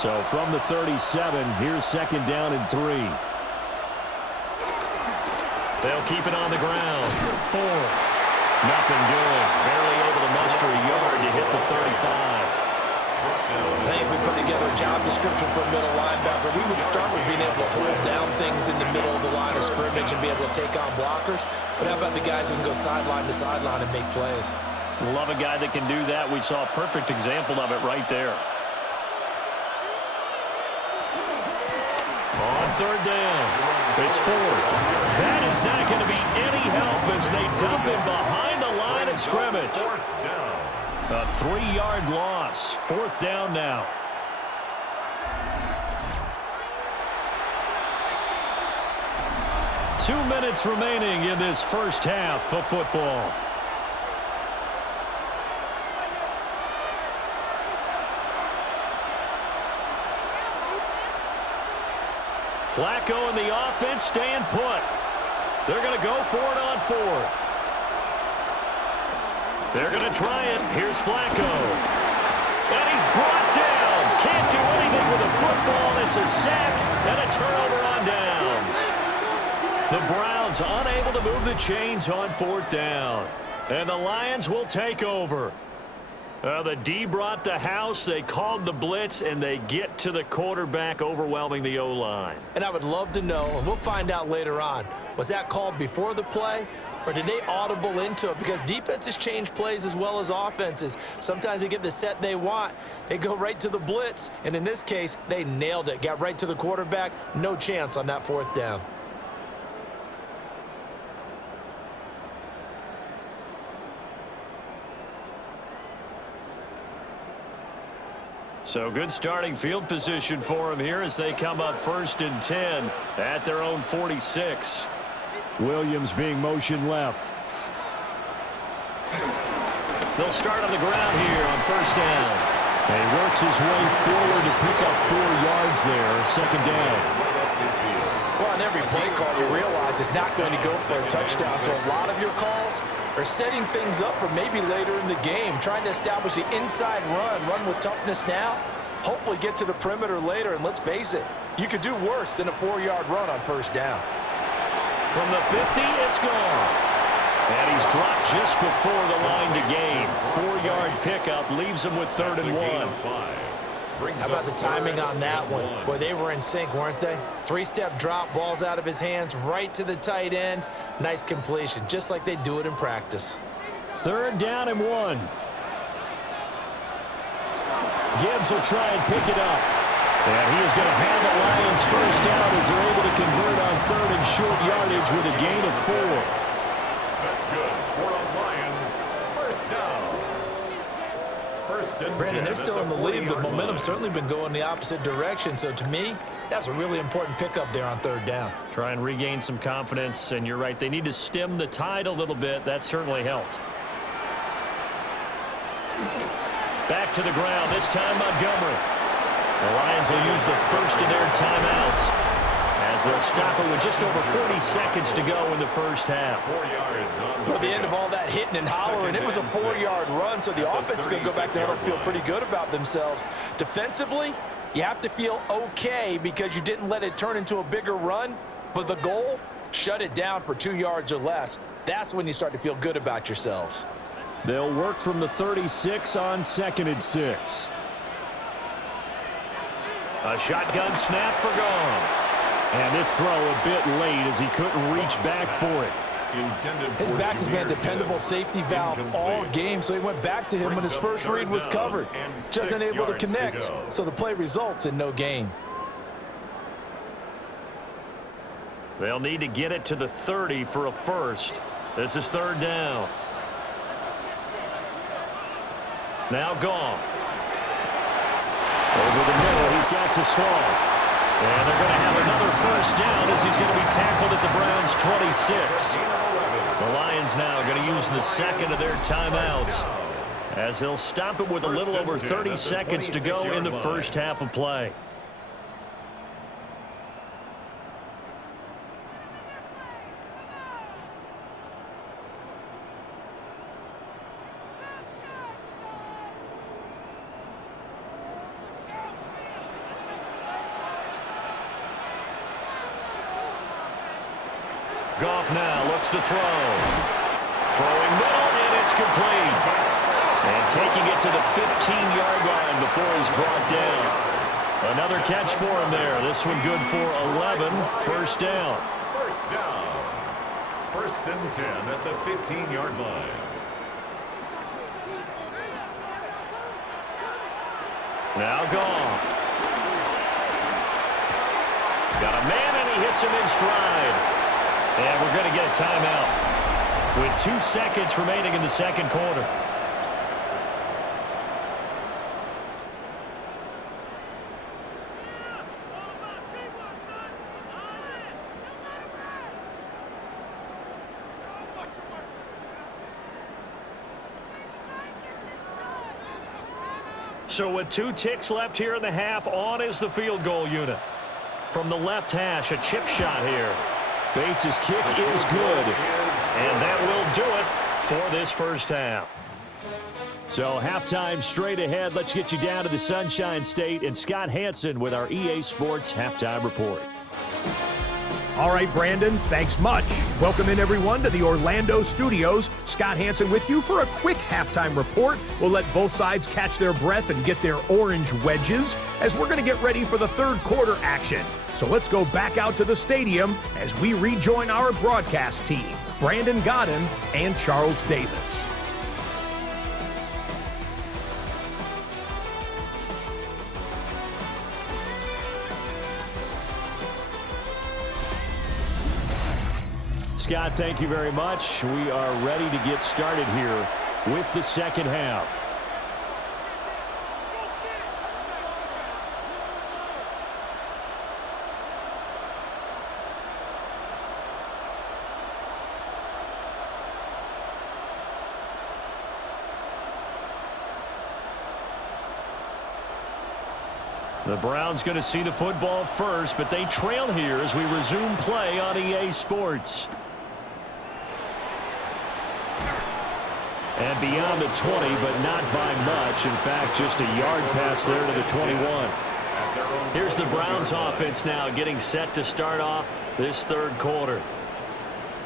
So from the 37, here's 2nd down and 3. They'll keep it on the ground. 4. Nothing doing. Barely able to muster a yard to hit the 35. I think if we put together a job description for a middle linebacker, we would start with being able to hold down things in the middle of the line of scrimmage and be able to take on blockers. But how about the guys who can go sideline to sideline and make plays? Love a guy that can do that. We saw a perfect example of it right there. On 3rd down, it's 4. That is not going to be any help as they dump him behind the line of scrimmage. A 3-yard loss. 4th down now. Two minutes remaining in this first half of football. Flacco and the offense staying put. They're going to go for it on 4th. They're going to try it. Here's Flacco. And he's brought down. Can't do anything with a football. It's a sack and a turnover on downs. The Browns unable to move the chains on 4th down. And the Lions will take over. The D brought the house. They called the blitz, and they get to the quarterback, overwhelming the O-line. And I would love to know, and we'll find out later on, was that called before the play? Or did they audible into it? Because defenses change plays as well as offenses. Sometimes they get the set they want. They go right to the blitz. And in this case, they nailed it. Got right to the quarterback. No chance on that 4th down. So good starting field position for them here as they come up 1st and 10 at their own 46. Williams being motion left. They'll start on the ground here on 1st down. And he works his way forward to pick up 4 yards there, 2nd down. Well, on every play call, you realize it's not going to go for a touchdown. So a lot of your calls are setting things up for maybe later in the game, trying to establish the inside run with toughness now, hopefully get to the perimeter later. And let's face it, you could do worse than a 4-yard run on 1st down. From the 50, it's gone. And he's dropped just before the line to gain. 4-yard pickup leaves him with 3rd and 1. How about the timing on that one? Boy, they were in sync, weren't they? 3-step drop, balls out of his hands, right to the tight end. Nice completion, just like they do it in practice. 3rd down and 1. Gibbs will try and pick it up. And he is going to have the Lions 1st down as they're able to convert on 3rd and short yardage with a gain of 4. That's good for the Lions. 1st down. 1st and 10. Brandon, they're still in the lead, but momentum's certainly been going the opposite direction. So to me, that's a really important pickup there on 3rd down. Try and regain some confidence, and you're right. They need to stem the tide a little bit. That certainly helped. Back to the ground, this time Montgomery. The Lions will use the first of their timeouts as they'll stop it with just over 40 seconds to go in the 1st half. 4 yards on Well, at the end of all that hitting and hollering, it was a 4-yard run, so the offense is going to go back there and feel pretty good about themselves. Defensively, you have to feel okay because you didn't let it turn into a bigger run, but the goal, shut it down for 2 yards or less. That's when you start to feel good about yourselves. They'll work from the 36 on 2nd and 6. A shotgun snap for Goff. And this throw a bit late as he couldn't reach back for it. His back has been a dependable safety valve all game, so he went back to him when his first read was covered. Just unable to connect, so the play results in no gain. They'll need to get it to the 30 for a first. This is 3rd down. Now Goff. Over the middle, he's got to Sloan. And they're going to have another 1st down as he's going to be tackled at the Browns' 26. The Lions now going to use the 2nd of their timeouts as they'll stop it with a little over 30 seconds to go in the 1st half of play. Goff now looks to throw. Throwing middle, and it's complete. And taking it to the 15-yard line before he's brought down. Another catch for him there. This one good for 11. 1st down. 1st down. 1st and 10 at the 15-yard line. Now Goff. Got a man, and he hits him in stride. And we're going to get a timeout with 2 seconds remaining in the 2nd quarter. So with 2 ticks left here in the half, on is the field goal unit. From the left hash, a chip shot here. Bates' kick is good, and that will do it for this 1st half. So halftime straight ahead. Let's get you down to the Sunshine State and Scott Hansen with our EA Sports Halftime Report. All right, Brandon, thanks much. Welcome in, everyone, to the Orlando studios. Scott Hansen with you for a quick halftime report. We'll let both sides catch their breath and get their orange wedges as we're going to get ready for the 3rd quarter action. So let's go back out to the stadium as we rejoin our broadcast team, Brandon Godden and Charles Davis. Scott, thank you very much. We are ready to get started here with the 2nd half. The Browns going to see the football first, but they trail here as we resume play on EA Sports. And beyond the 20, but not by much. In fact, just a yard pass there to the 21. Here's the Browns offense now getting set to start off this third quarter.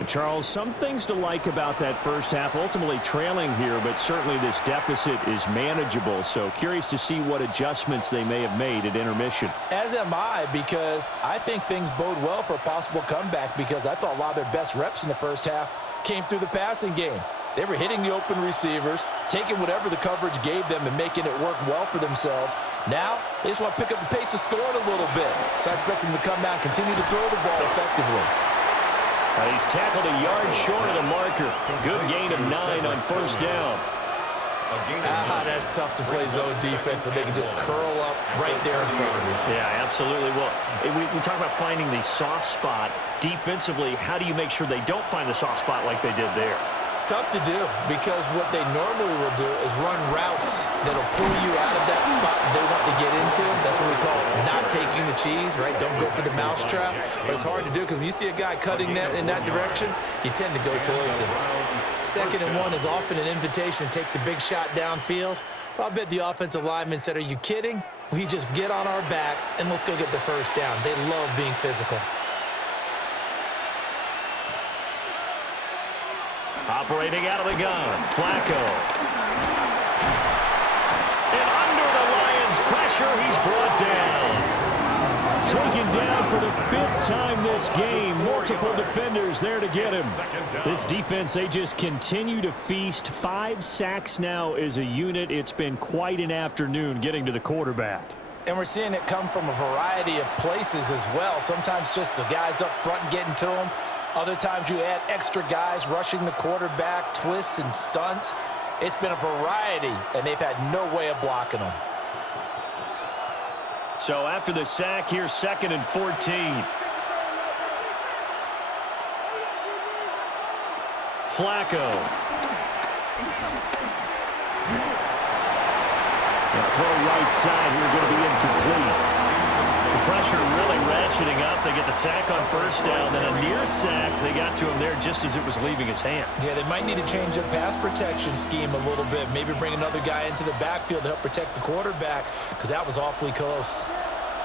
Charles, some things to like about that first half. Ultimately trailing here, but certainly this deficit is manageable. So curious to see what adjustments they may have made at intermission. As am I, because I think things bode well for a possible comeback, because I thought a lot of their best reps in the first half came through the passing game. They were hitting the open receivers, taking whatever the coverage gave them and making it work well for themselves. Now, they just want to pick up the pace of scoring a little bit. So I expect them to come down and continue to throw the ball effectively. He's tackled a yard short of the marker. Good gain of 9 on first down. That's tough to play zone defense when they can just curl up right there in front of you. Yeah, absolutely. Well, we talk about finding the soft spot. Defensively, how do you make sure they don't find the soft spot like they did there? Tough to do, because what they normally will do is run routes that'll pull you out of that spot they want to get into. That's what we call not taking the cheese, right? Don't go for the mousetrap. But it's hard to do, because when you see a guy cutting that in that direction, you tend to go towards him. 2nd and 1 is often an invitation to take the big shot downfield. But I bet the offensive lineman said, "Are you kidding? We just get on our backs and let's go get the first down." They love being physical. Operating out of the gun, Flacco. And under the Lions' pressure, he's brought down. Taken down for the 5th time this game. Multiple defenders there to get him. This defense, they just continue to feast. 5 sacks now as a unit. It's been quite an afternoon getting to the quarterback. And we're seeing it come from a variety of places as well. Sometimes just the guys up front and getting to him. Other times you add extra guys rushing the quarterback, twists and stunts. It's been a variety, and they've had no way of blocking them. So after the sack, here's 2nd and 14. Flacco. The throw right side here going to be incomplete. The pressure really ratcheting up. They get the sack on first down, then a near sack. They got to him there just as it was leaving his hand. Yeah, they might need to change their pass protection scheme a little bit. Maybe bring another guy into the backfield to help protect the quarterback, because that was awfully close.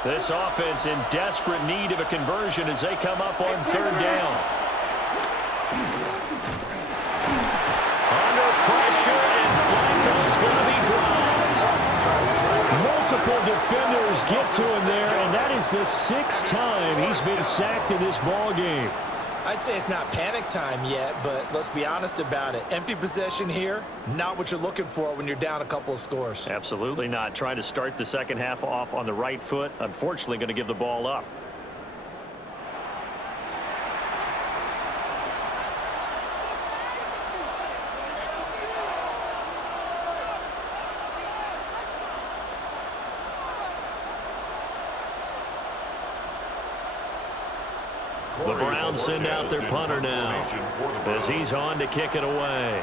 This offense in desperate need of a conversion as they come up on 3rd down. Under pressure, and Flacco's going to be dropped. Multiple defenders get to him there, and that is the 6th time he's been sacked in this ball game. I'd say it's not panic time yet, but let's be honest about it. Empty possession here, not what you're looking for when you're down a couple of scores. Absolutely not. Trying to start the second half off on the right foot. Unfortunately, going to give the ball up. The Browns send out their punter now as he's on to kick it away.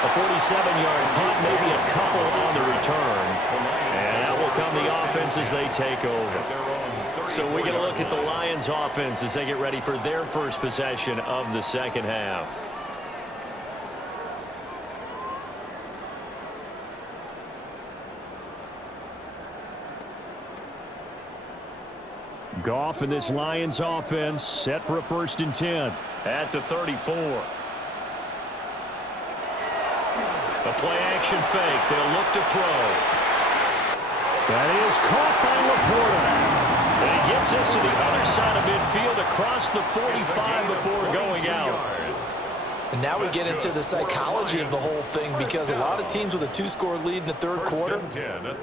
A 47-yard punt, maybe a couple on the return. And that will come the offense as they take over. So we're going to look at the Lions offense as they get ready for their first possession of the second half. Goff and this Lions offense set for a 1st and 10 at the 34. A play-action fake. They'll look to throw. That is caught by Laporta. And he gets us to the other side of midfield across the 45 before going out. And now we get into the psychology of the whole thing, because a lot of teams with a 2-score lead in the 3rd quarter,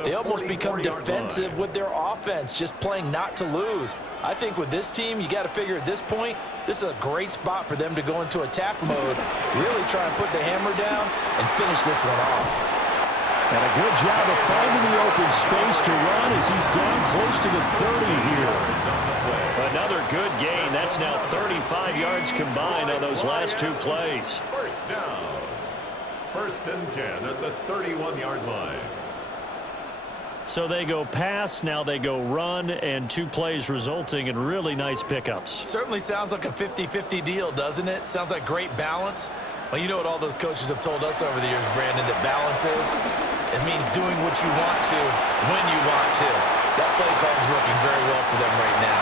they almost become defensive with their offense, just playing not to lose. I think with this team, you got to figure at this point, this is a great spot for them to go into attack mode, really try and put the hammer down and finish this one off. And a good job of finding the open space to run as he's down close to the 30 here. Another good gain. That's now 35 yards combined on those last two plays. First down. First and 10 at the 31-yard line. So they go pass, now they go run, and two plays resulting in really nice pickups. Certainly sounds like a 50-50 deal, doesn't it? Sounds like great balance. Well, you know what all those coaches have told us over the years, Brandon, that balance is? It means doing what you want to, when you want to. That play call is working very well for them right now.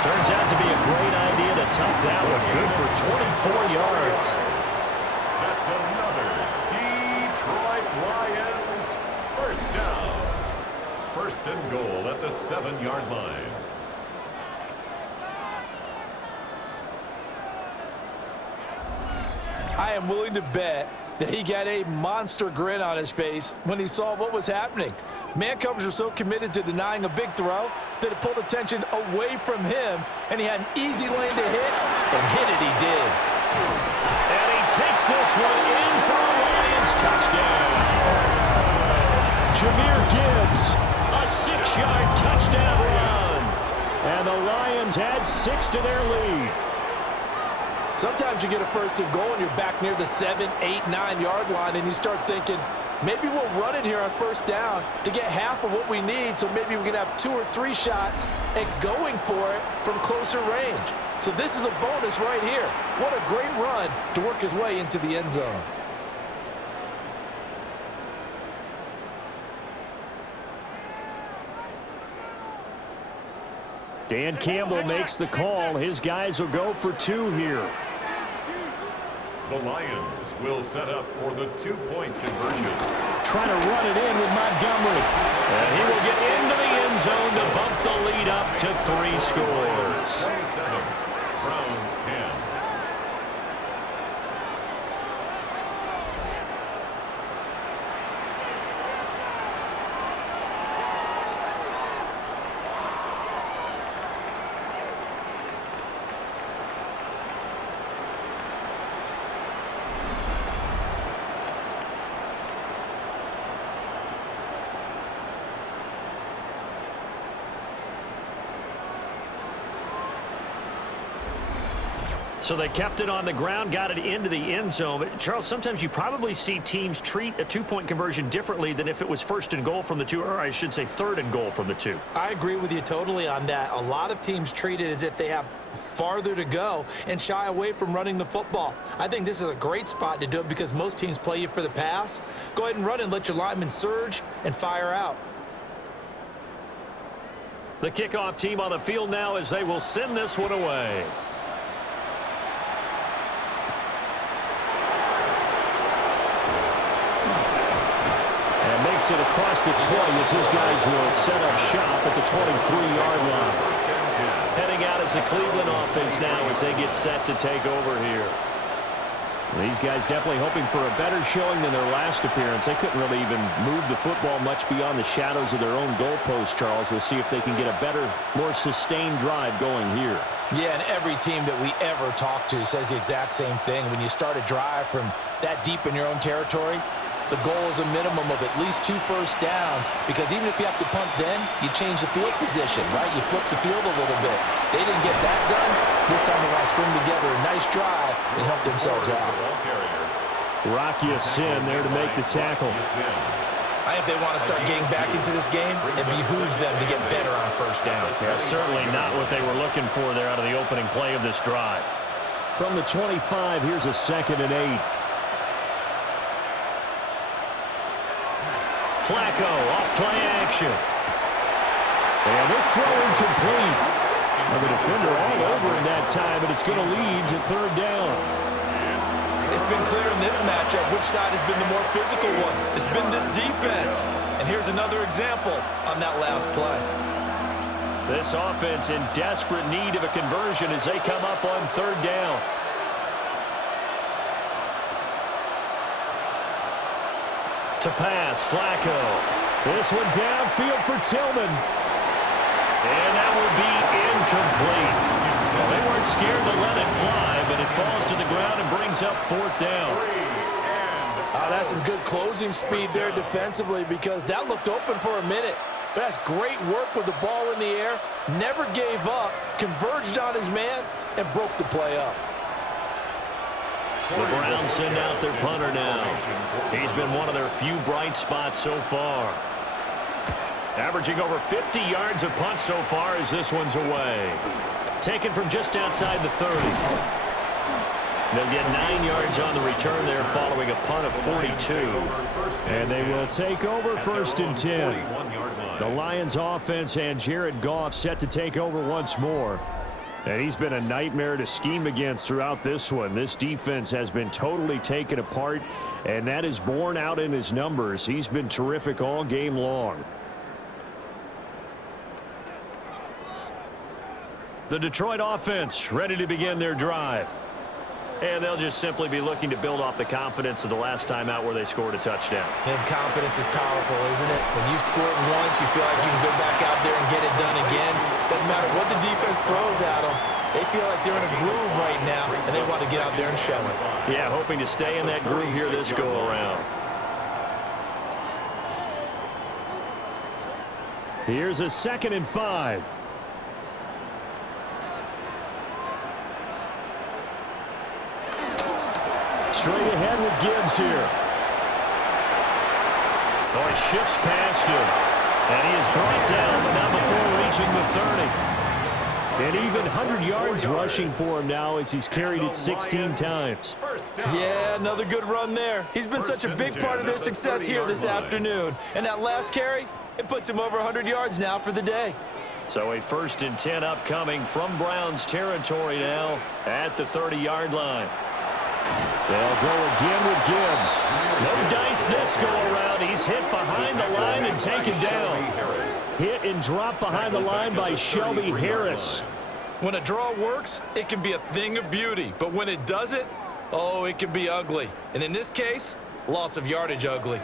Turns out to be a great idea to tuck that one. Good for 24 yards. That's another Detroit Lions first down. First and goal at the 7-yard line. I am willing to bet that he got a monster grin on his face when he saw what was happening. Man coverage were so committed to denying a big throw that it pulled attention away from him, and he had an easy lane to hit, and hit it he did. And he takes this one in for a Lions touchdown. Jahmyr Gibbs, a 6-yard touchdown run. And the Lions add 6 to their lead. Sometimes you get a first and goal and you're back near the 7, 8, 9-yard line, and you start thinking, maybe we'll run it here on first down to get half of what we need, so maybe we can have 2 or 3 shots at going for it from closer range. So this is a bonus right here. What a great run to work his way into the end zone. Dan Campbell makes the call. His guys will go for 2 here. The Lions will set up for the 2-point conversion. Trying to run it in with Montgomery. And he will get into the end zone to bump the lead up to 3 scores. 27, Browns 10. So they kept it on the ground, got it into the end zone. But Charles, sometimes you probably see teams treat a 2-point conversion differently than if it was first and goal from the 2, or I should say third and goal from the 2. I agree with you totally on that. A lot of teams treat it as if they have farther to go and shy away from running the football. I think this is a great spot to do it because most teams play you for the pass. Go ahead and run and let your linemen surge and fire out. The kickoff team on the field now as they will send this one away. Makes it across the 20 as his guys will set up shop at the 23-yard line. Heading out as the Cleveland offense now as they get set to take over here. These guys definitely hoping for a better showing than their last appearance. They couldn't really even move the football much beyond the shadows of their own goalpost, Charles. We'll see if they can get a better, more sustained drive going here. Yeah, and every team that we ever talk to says the exact same thing. When you start a drive from that deep in your own territory, the goal is a minimum of at least 2 first downs, because even if you have to punt then, you change the field position, right? You flip the field a little bit. They didn't get that done. This time they want to string together a nice drive and help themselves out. Rocky Sin there to make the tackle. I think if they want to start getting back into this game, it behooves them to get better on first down. Yeah, certainly not what they were looking for there out of the opening play of this drive. From the 25, here's a 2nd and 8. Flacco off play action. And this throw incomplete. And the defender all over in that time, but it's going to lead to 3rd down. It's been clear in this matchup which side has been the more physical one. It's been this defense. And here's another example on that last play. This offense in desperate need of a conversion as they come up on 3rd down. To pass, Flacco. This one downfield for Tillman. And that will be incomplete. Well, they weren't scared to let it fly, but it falls to the ground and brings up 4th down. I Wow, that's some good closing speed there defensively, because that looked open for a minute. That's great work with the ball in the air. Never gave up, converged on his man, and broke the play up. The Browns send out their punter now. He's been one of their few bright spots so far. Averaging over 50 yards a punt so far as this one's away. Taken from just outside the 30. They'll get 9 yards on the return there following a punt of 42. And they will take over 1st and 10. The Lions offense and Jared Goff set to take over once more. And he's been a nightmare to scheme against throughout this one. This defense has been totally taken apart, and that is borne out in his numbers. He's been terrific all game long. The Detroit offense ready to begin their drive. And they'll just simply be looking to build off the confidence of the last time out where they scored a touchdown. And confidence is powerful, isn't it? When you've scored once, you feel like you can go back out there and get it done again. Doesn't matter what the defense throws at them. They feel like they're in a groove right now, and they want to get out there and show it. Yeah, hoping to stay in that groove here this go-around. Here's a 2nd and 5. Straight ahead with Gibbs here. Oh, he shifts past him. And he is brought down, but not before reaching the 30. And even 100 yards rushing for him now as he's carried it 16 times. Yeah, another good run there. He's been such a big part of their success here this afternoon. And that last carry, it puts him over 100 yards now for the day. So a 1st and 10 upcoming from Browns territory now at the 30-yard line. They'll go again with Gibbs. No dice this go-around. He's hit behind the line and taken down. Hit and drop behind the line by Shelby Harris. When a draw works, it can be a thing of beauty. But when it doesn't, oh, it can be ugly. And in this case, loss of yardage ugly.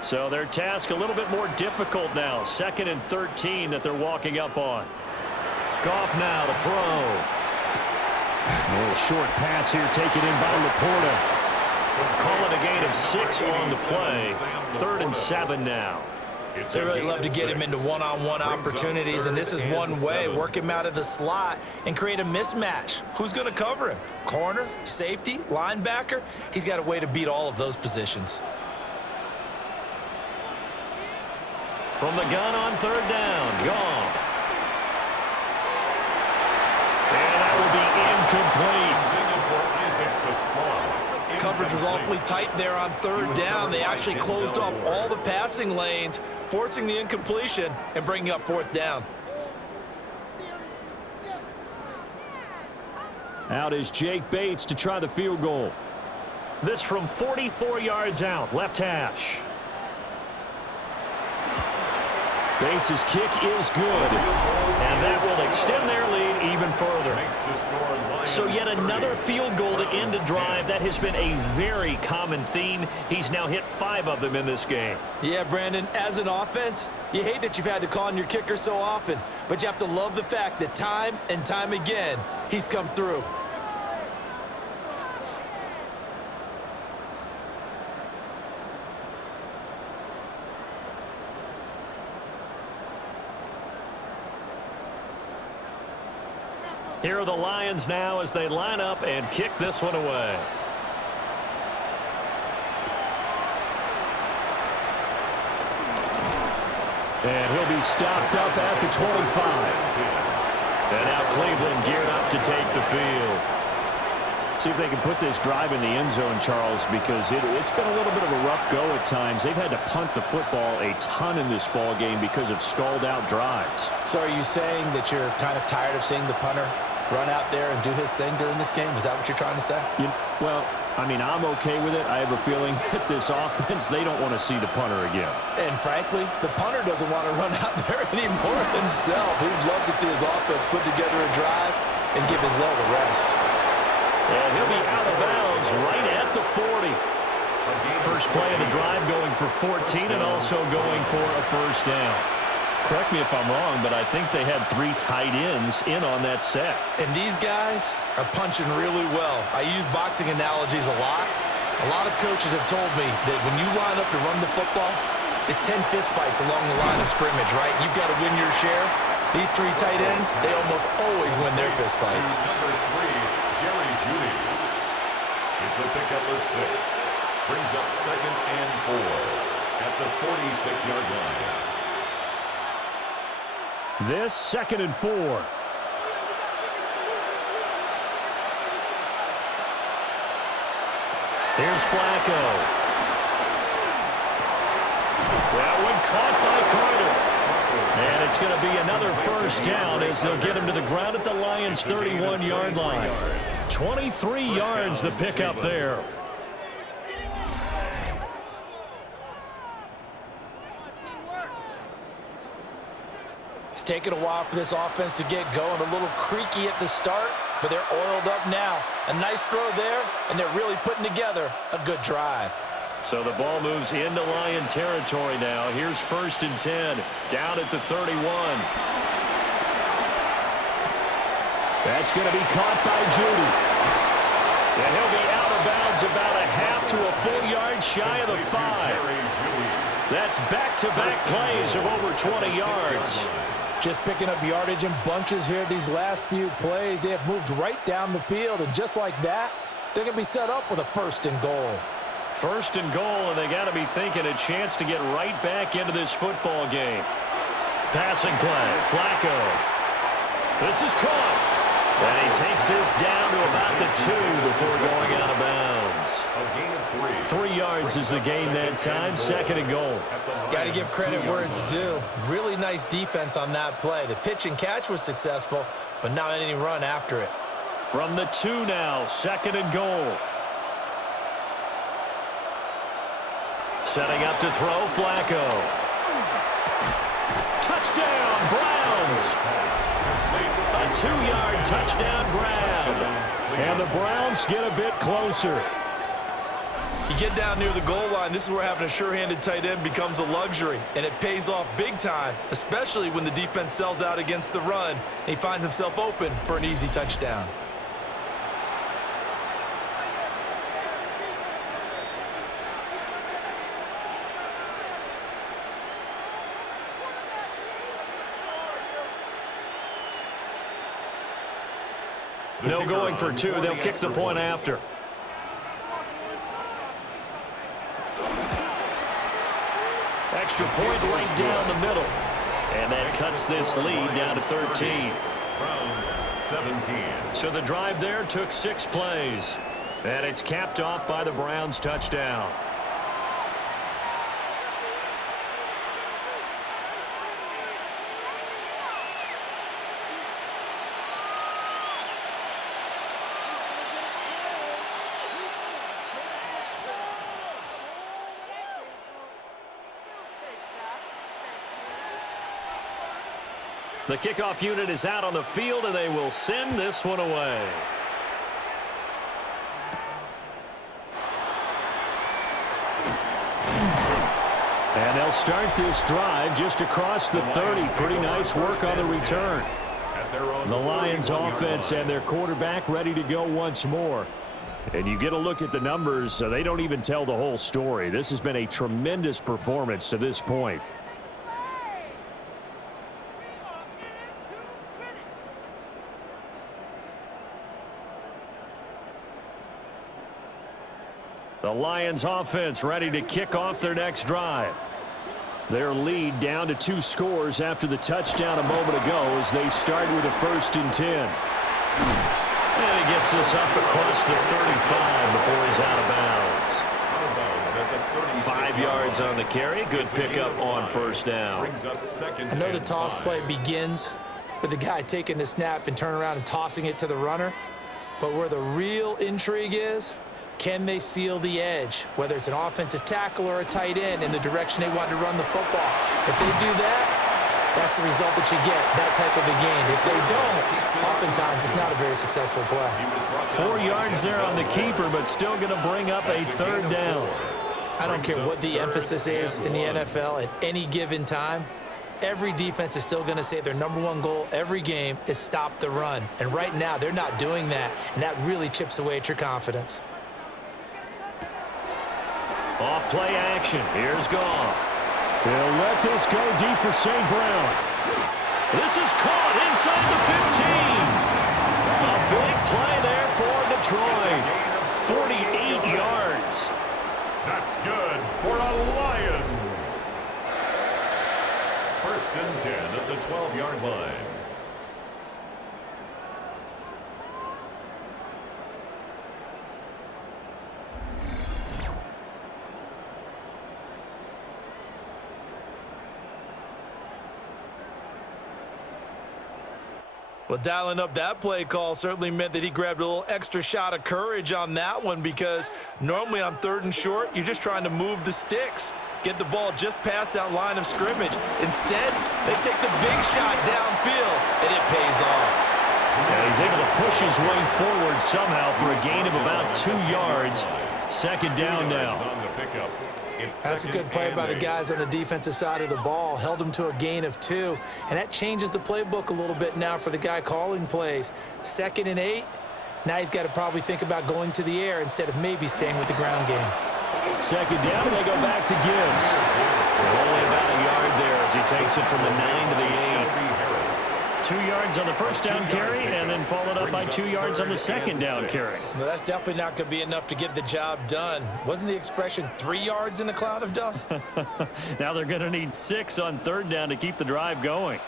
So their task a little bit more difficult now. 2nd and 13 that they're walking up on. Goff now to throw. A little short pass here taken in by Laporta. Call it a gain of 6 on the play. 3rd and 7 now. They really love to get him into one-on-one opportunities, and this is one way. Work him out of the slot and create a mismatch. Who's going to cover him? Corner, safety, linebacker? He's got a way to beat all of those positions. From the gun on 3rd down, Goff. And that will be incomplete. Coverage was awfully tight there on 3rd down. They actually closed off all the passing lanes, forcing the incompletion and bringing up 4th down. Out is Jake Bates to try the field goal. This from 44 yards out, left hash. Bates' kick is good, and that will extend their lead even further. So yet another field goal to end a drive. That has been a very common theme. He's now hit 5 of them in this game. Yeah, Brandon, as an offense, you hate that you've had to call on your kicker so often, but you have to love the fact that time and time again, he's come through. Here are the Lions now as they line up and kick this one away. And he'll be stopped up at the 25. And now Cleveland geared up to take the field. See if they can put this drive in the end zone, Charles, because it's been a little bit of a rough go at times. They've had to punt the football a ton in this ball game because of stalled-out drives. So are you saying that you're kind of tired of seeing the punter run out there and do his thing during this game? Is that what you're trying to say? Well, I mean, I'm okay with it. I have a feeling that this offense, they don't want to see the punter again. And frankly, the punter doesn't want to run out there anymore himself. He'd love to see his offense put together a drive and give his leg a rest. And he'll be out of bounds right at the 40. First play of the drive going for 14 and also going for a first down. Correct me if I'm wrong, but I think they had 3 tight ends in on that set. And these guys are punching really well. I use boxing analogies a lot. A lot of coaches have told me that when you line up to run the football, it's 10 fistfights along the line of scrimmage, right? You've got to win your share. These three tight ends, they almost always win their fistfights. Number 3, Jerry Jeudy. It's a pickup of 6. Brings up 2nd and 4 at the 46-yard line. This 2nd and 4. Here's Flacco. That one caught by Carter. And it's going to be another first down as they'll get him to the ground at the Lions' 31-yard line. 23 yards the pickup there. It's taken a while for this offense to get going. A little creaky at the start, but they're oiled up now. A nice throw there, and they're really putting together a good drive. So the ball moves into Lion territory now. Here's 1st and 10, down at the 31. That's going to be caught by Jeudy. And he'll be out of bounds about a half to a full yard shy of the 5. That's back-to-back plays of over 20 yards. Just picking up yardage in bunches here these last few plays. They have moved right down the field, and just like that, they're going to be set up with a 1st and goal. 1st and goal, and they got to be thinking a chance to get right back into this football game. Passing play, Flacco. This is caught. And he takes this down to about the 2 before going out of bounds. A gain of 3. 3 yards is the gain that time, 2nd and goal. Got to give credit where it's due. Really nice defense on that play. The pitch and catch was successful, but not any run after it. From the 2 now, 2nd and goal. Setting up to throw, Flacco. Touchdown, Browns. A 2-yard touchdown grab. And the Browns get a bit closer. You get down near the goal line, this is where having a sure-handed tight end becomes a luxury, and it pays off big time, especially when the defense sells out against the run, and he finds himself open for an easy touchdown. No going for 2. They'll kick the point after. Extra point right down the middle. And that cuts this lead down to 13. Browns 17. So the drive there took 6 plays. And it's capped off by the Browns touchdown. The kickoff unit is out on the field, and they will send this one away. And they'll start this drive just across the 30. Pretty nice work on the return. The Lions offense and their quarterback ready to go once more. And you get a look at the numbers, so they don't even tell the whole story. This has been a tremendous performance to this point. The Lions offense ready to kick off their next drive. Their lead down to 2 scores after the touchdown a moment ago as they start with a 1st and 10. And he gets this up across the 35 before he's out of bounds. 5 yards on the carry. Good pickup on 1st down. I know the toss play begins with the guy taking the snap and turning around and tossing it to the runner. But where the real intrigue is, can they seal the edge, whether it's an offensive tackle or a tight end, in the direction they want to run the football? If they do that, that's the result that you get, that type of a game. If they don't, oftentimes it's not a very successful play. 4 yards there on the keeper, but still going to bring up a 3rd down. I don't care what the emphasis is in the NFL at any given time. Every defense is still going to say their #1 goal every game is stop the run. And right now, they're not doing that, and that really chips away at your confidence. Off play action. Here's Goff. He'll let this go deep for St. Brown. This is caught inside the 15. A big play there for Detroit. 48 yards. That's good for a Lions. First and 10 at the 12-yard line. Well, dialing up that play call certainly meant that he grabbed a little extra shot of courage on that one, because normally on 3rd and short, you're just trying to move the sticks, get the ball just past that line of scrimmage. Instead, they take the big shot downfield, and it pays off. Yeah, he's able to push his way forward somehow for a gain of about 2 yards. Second down now. That's a good play by the guys on the defensive side of the ball. Held him to a gain of 2. And that changes the playbook a little bit now for the guy calling plays. 2nd and 8. Now he's got to probably think about going to the air instead of maybe staying with the ground game. Second down, and they go back to Gibbs. Only about a yard there as he takes it from the 9 to the 8. 2 yards on the first down carry, and then followed up by 2 yards on the second down carry. Well, that's definitely not going to be enough to get the job done. Wasn't the expression 3 yards in a cloud of dust? Now they're going to need 6 on 3rd down to keep the drive going.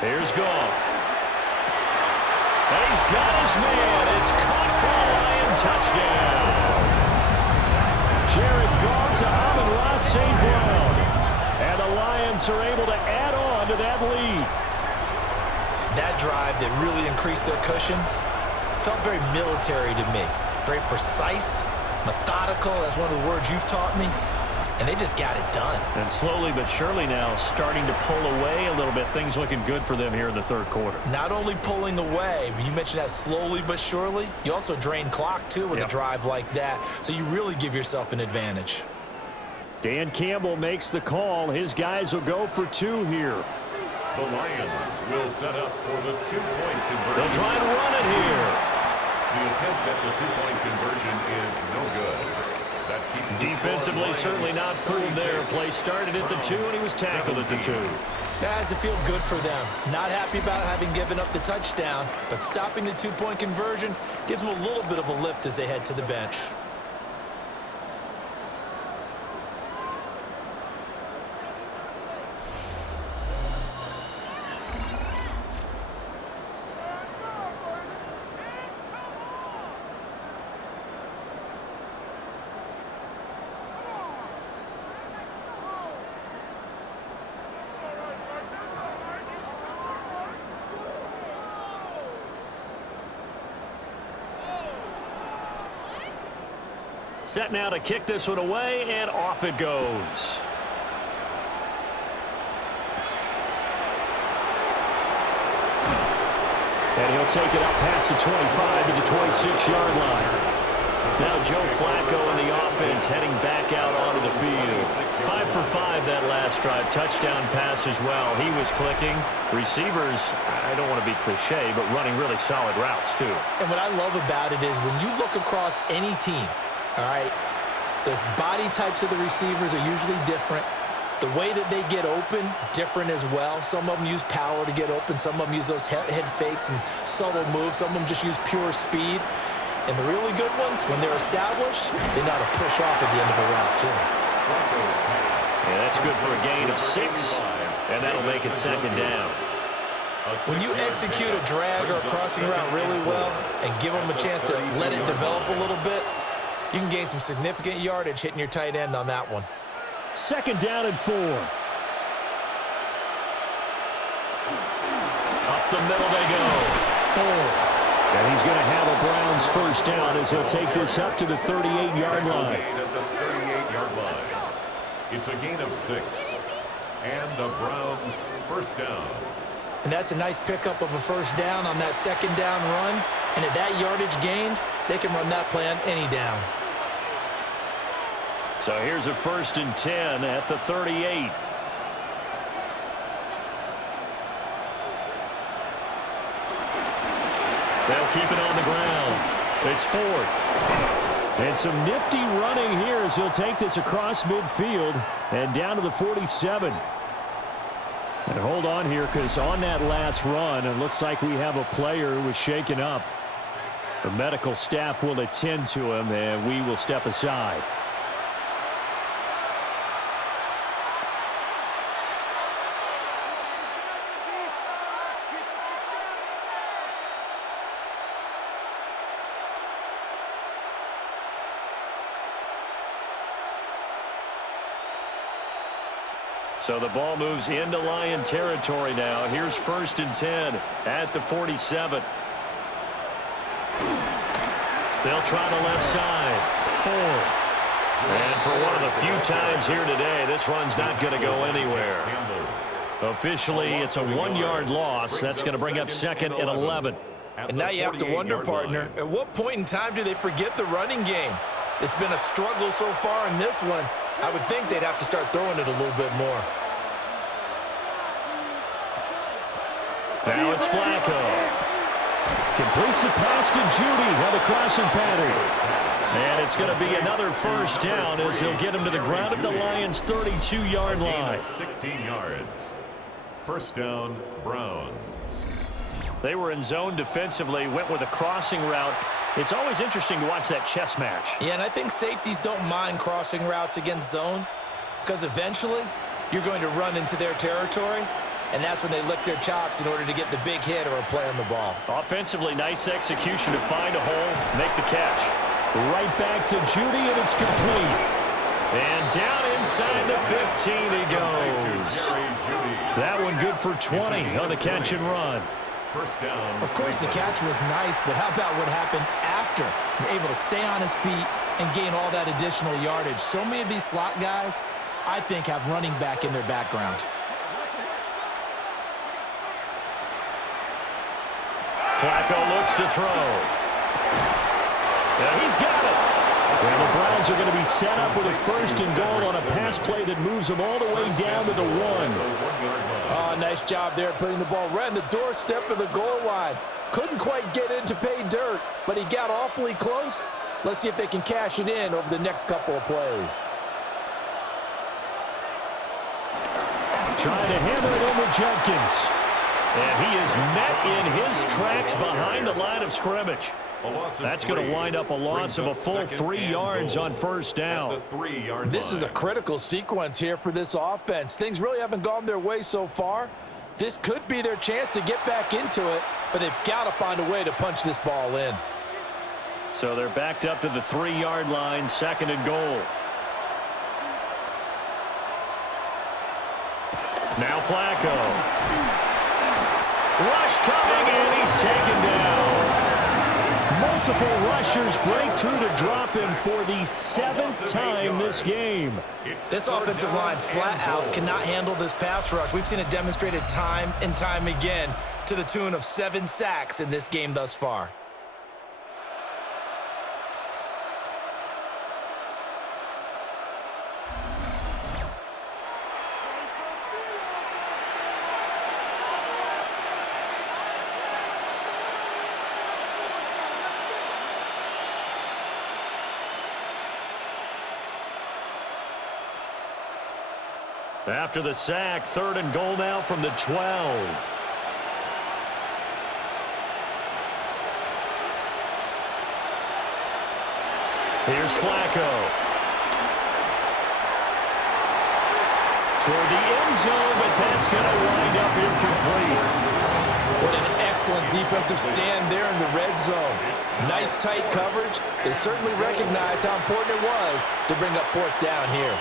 Here's Goff. And he's got his man. It's caught for a Lion touchdown. Jared Goff to Amon-Ra St. Brown. And the Lions are able to add on to that lead. That drive that really increased their cushion felt very military to me. Very precise, methodical. That's one of the words you've taught me. And they just got it done. And slowly but surely now starting to pull away a little bit. Things looking good for them here in the 3rd quarter. Not only pulling away, but you mentioned that slowly but surely. You also drain clock, too, with a drive like that. So you really give yourself an advantage. Dan Campbell makes the call. His guys will go for 2 here. The Lions will set up for the 2-point conversion. They'll try and run it here. The attempt at the 2-point conversion is no good. That keeps defensively certainly not fooled there. Play started at the 2, and he was tackled at the 2. That has to feel good for them. Not happy about having given up the touchdown, but stopping the 2-point conversion gives them a little bit of a lift as they head to the bench. Set now to kick this one away, and off it goes. And he'll take it up past the 25 to the 26-yard line. Now Joe Flacco and the offense heading back out onto the field. 5 for 5 that last drive. Touchdown pass as well. He was clicking. Receivers, I don't want to be cliche, but running really solid routes too. And what I love about it is when you look across any team, all right, the body types of the receivers are usually different. The way that they get open, different as well. Some of them use power to get open. Some of them use those head fakes and subtle moves. Some of them just use pure speed. And the really good ones, when they're established, they know how to push off at the end of a route, too. Yeah, that's good for a gain of 6, and that'll make it second down. When you execute a drag or a crossing route really well and give them a chance to let it develop a little bit, you can gain some significant yardage hitting your tight end on that one. Second down and 4. Up the middle they go. 4. And he's going to have a Browns first down as he'll take this up to the 38-yard line. At the 38-yard line. It's a gain of 6. And the Browns first down. And that's a nice pickup of a first down on that second down run. And at that yardage gained, they can run that play on any down. So here's a 1st and 10 at the 38. They'll keep it on the ground. It's Ford. And some nifty running here as he'll take this across midfield and down to the 47. And hold on here, because on that last run, it looks like we have a player who was shaken up. The medical staff will attend to him, and we will step aside. So the ball moves into Lion territory now. Here's 1st and 10 at the 47. They'll try the left side. Ford. And for one of the few times here today, this run's not going to go anywhere. Officially, it's a 1-yard loss. That's going to bring up 2nd and 11. And now you have to wonder, partner, at what point in time do they forget the running game? It's been a struggle so far in this one. I would think they'd have to start throwing it a little bit more. Now it's Flacco. Completes the pass to Judy on the crossing pattern. And it's going to be another 1st down as they'll get him to the ground at the Lions' 32-yard line. 16 yards. 1st down, Browns. They were in zone defensively, went with a crossing route. It's always interesting to watch that chess match. Yeah, and I think safeties don't mind crossing routes against zone, because eventually you're going to run into their territory, and that's when they lick their chops in order to get the big hit or a play on the ball. Offensively, nice execution to find a hole, make the catch. Right back to Judy, and it's complete. And down inside the 15 he goes. That one good for 20 on the catch and run. 1st down. Of course, the catch was nice, but how about what happened after? Able to stay on his feet and gain all that additional yardage. So many of these slot guys, I think, have running back in their background. Flacco looks to throw. Yeah, he's got it. And the Browns are going to be set up with a 1st and goal on a pass play that moves them all the way down to the 1. Oh, nice job there putting the ball right on the doorstep of the goal line. Couldn't quite get in to pay dirt, but he got awfully close. Let's see if they can cash it in over the next couple of plays. Trying to hammer it over Jenkins. And he is met in his tracks behind the line of scrimmage. That's going to wind up a loss of a full 3 yards on 1st down. This is a critical sequence here for this offense. Things really haven't gone their way so far. This could be their chance to get back into it, but they've got to find a way to punch this ball in. So they're backed up to the 3-yard line, 2nd and goal. Now Flacco. Rush coming, and he's taken down. Multiple rushers break through to drop him for the 7th time this game. This offensive line flat out cannot handle this pass rush. We've seen it demonstrated time and time again to the tune of 7 sacks in this game thus far. After the sack, 3rd and goal now from the 12. Here's Flacco. Toward the end zone, but that's going to wind up incomplete. What an excellent defensive stand there in the red zone. Nice tight coverage. They certainly recognized how important it was to bring up 4th down here.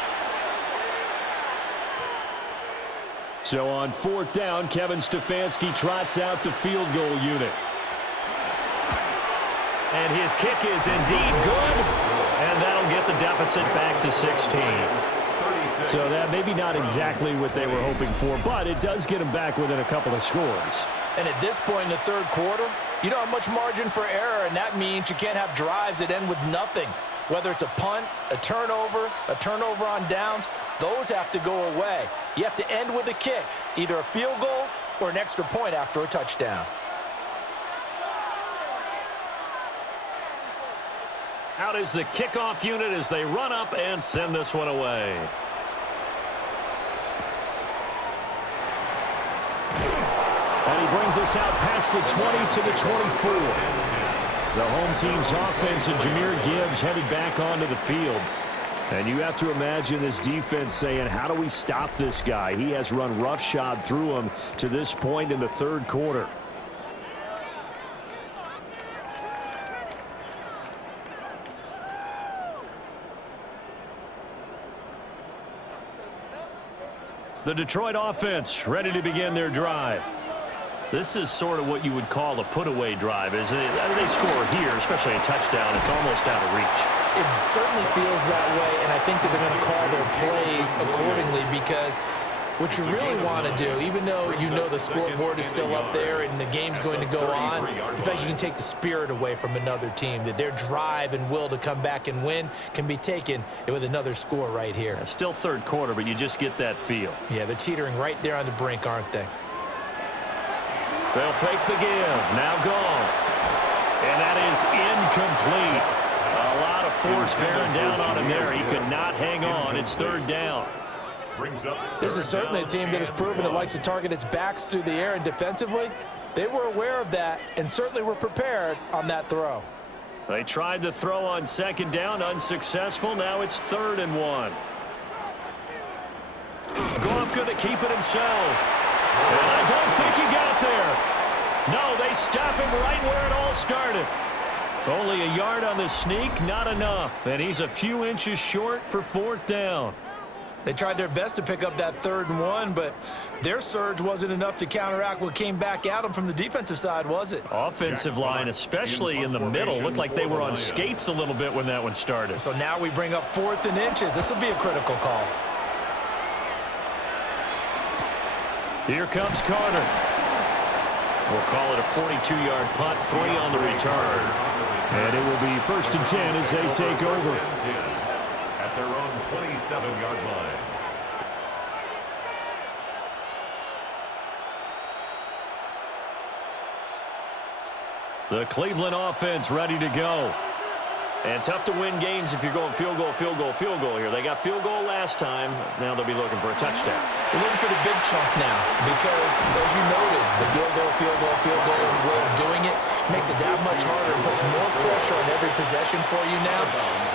So on 4th down, Kevin Stefanski trots out the field goal unit. And his kick is indeed good. And that'll get the deficit back to 16. So that maybe not exactly what they were hoping for, but it does get them back within a couple of scores. And at this point in the 3rd quarter, you don't have much margin for error, and that means you can't have drives that end with nothing. Whether it's a punt, a turnover on downs, those have to go away. You have to end with a kick, either a field goal or an extra point after a touchdown. Out is the kickoff unit as they run up and send this one away. And he brings us out past the 20 to the 24. The home team's offense and Jahmyr Gibbs headed back onto the field. And you have to imagine this defense saying, how do we stop this guy? He has run roughshod through him to this point in the third quarter. The Detroit offense ready to begin their drive. This is sort of what you would call a put-away drive, isn't it? I mean, they score here, especially a touchdown. It's almost out of reach. It certainly feels that way, and I think that they're going to call their plays accordingly because what you really want to do, even though you know the scoreboard is still up there and the game's going to go on, in fact, you can take the spirit away from another team, that their drive and will to come back and win can be taken with another score right here. Yeah, still third quarter, but you just get that feel. Yeah, they're teetering right there on the brink, aren't they? They'll fake the give. Now gone. And that is incomplete. A lot of force bearing down on him there. He could not hang on. It's third down. This is certainly a team that has proven it likes to target its backs through the air, and defensively, they were aware of that and certainly were prepared on that throw. They tried the throw on second down, unsuccessful. Now it's 3rd and 1. Goff going to keep it himself. And I don't think he got there. No, they stop him right where it all started. Only a yard on the sneak, not enough. And he's a few inches short for 4th down. They tried their best to pick up that 3rd and 1, but their surge wasn't enough to counteract what came back at them from the defensive side, was it? Offensive line, especially in the middle, looked like they were on skates a little bit when that one started. So now we bring up 4th and inches. This will be a critical call. Here comes Carter. We'll call it a 42-yard punt, 3 on the return. And it will be 1st and 10 as they take over. At their own 27-yard line. The Cleveland offense ready to go. And tough to win games if you're going field goal, field goal, field goal here. They got field goal last time. Now they'll be looking for a touchdown. They're looking for the big chunk now because, as you noted, the field goal way of doing it makes it that much harder and puts more pressure on every possession for you now.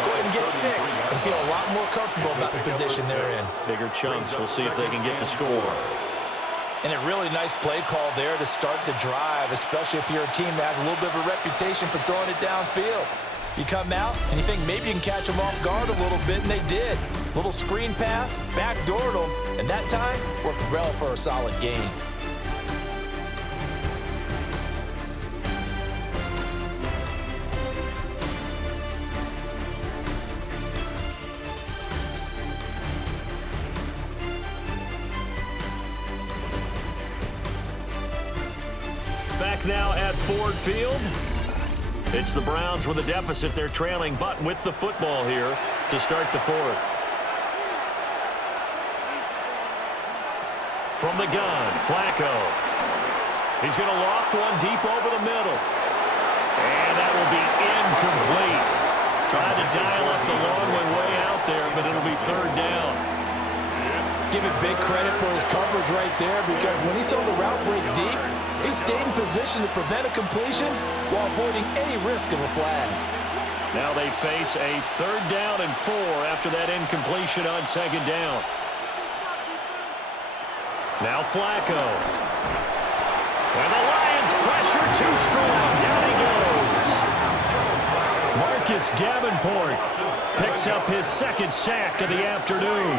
Go ahead and get 6 and feel a lot more comfortable about the position they're in. Bigger chunks. We'll see if they can get the score. And a really nice play call there to start the drive, especially if you're a team that has a little bit of a reputation for throwing it downfield. You come out and you think maybe you can catch them off guard a little bit, and they did. Little screen pass, backdoored them, and that time worked well for a solid gain. Back now at Ford Field. It's the Browns with a deficit. They're trailing, but with the football here to start the 4th. From the gun, Flacco. He's going to loft one deep over the middle. And that will be incomplete. Trying to dial up the long one way out there, but it'll be 3rd down. Give it big credit for his coverage right there because when he saw the route break deep, he stayed in position to prevent a completion while avoiding any risk of a flag. Now they face a 3rd down and 4 after that incompletion on 2nd down. Now Flacco. And the Lions pressure too strong. Down he goes. Marcus Davenport picks up his 2nd sack of the afternoon.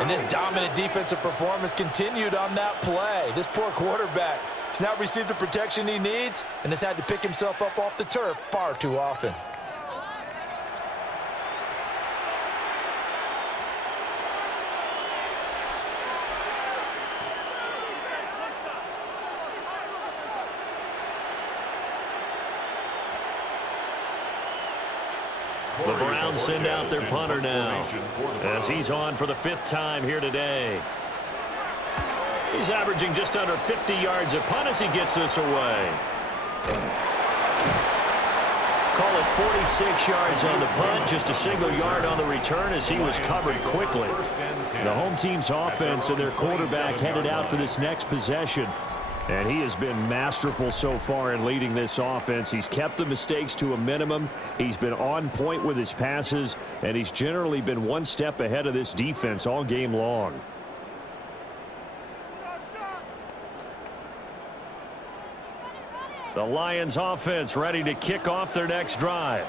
And this dominant defensive performance continued on that play. This poor quarterback has not received the protection he needs and has had to pick himself up off the turf far too often. The Browns send out their punter now as he's on for the 5th time here today. He's averaging just under 50 yards a punt as he gets this away. call it 46 yards on the punt, just a single yard on the return as he was covered quickly. The home team's offense and their quarterback headed out for this next possession. And he has been masterful so far in leading this offense. He's kept the mistakes to a minimum. He's been on point with his passes, and he's generally been one step ahead of this defense all game long. The Lions offense ready to kick off their next drive.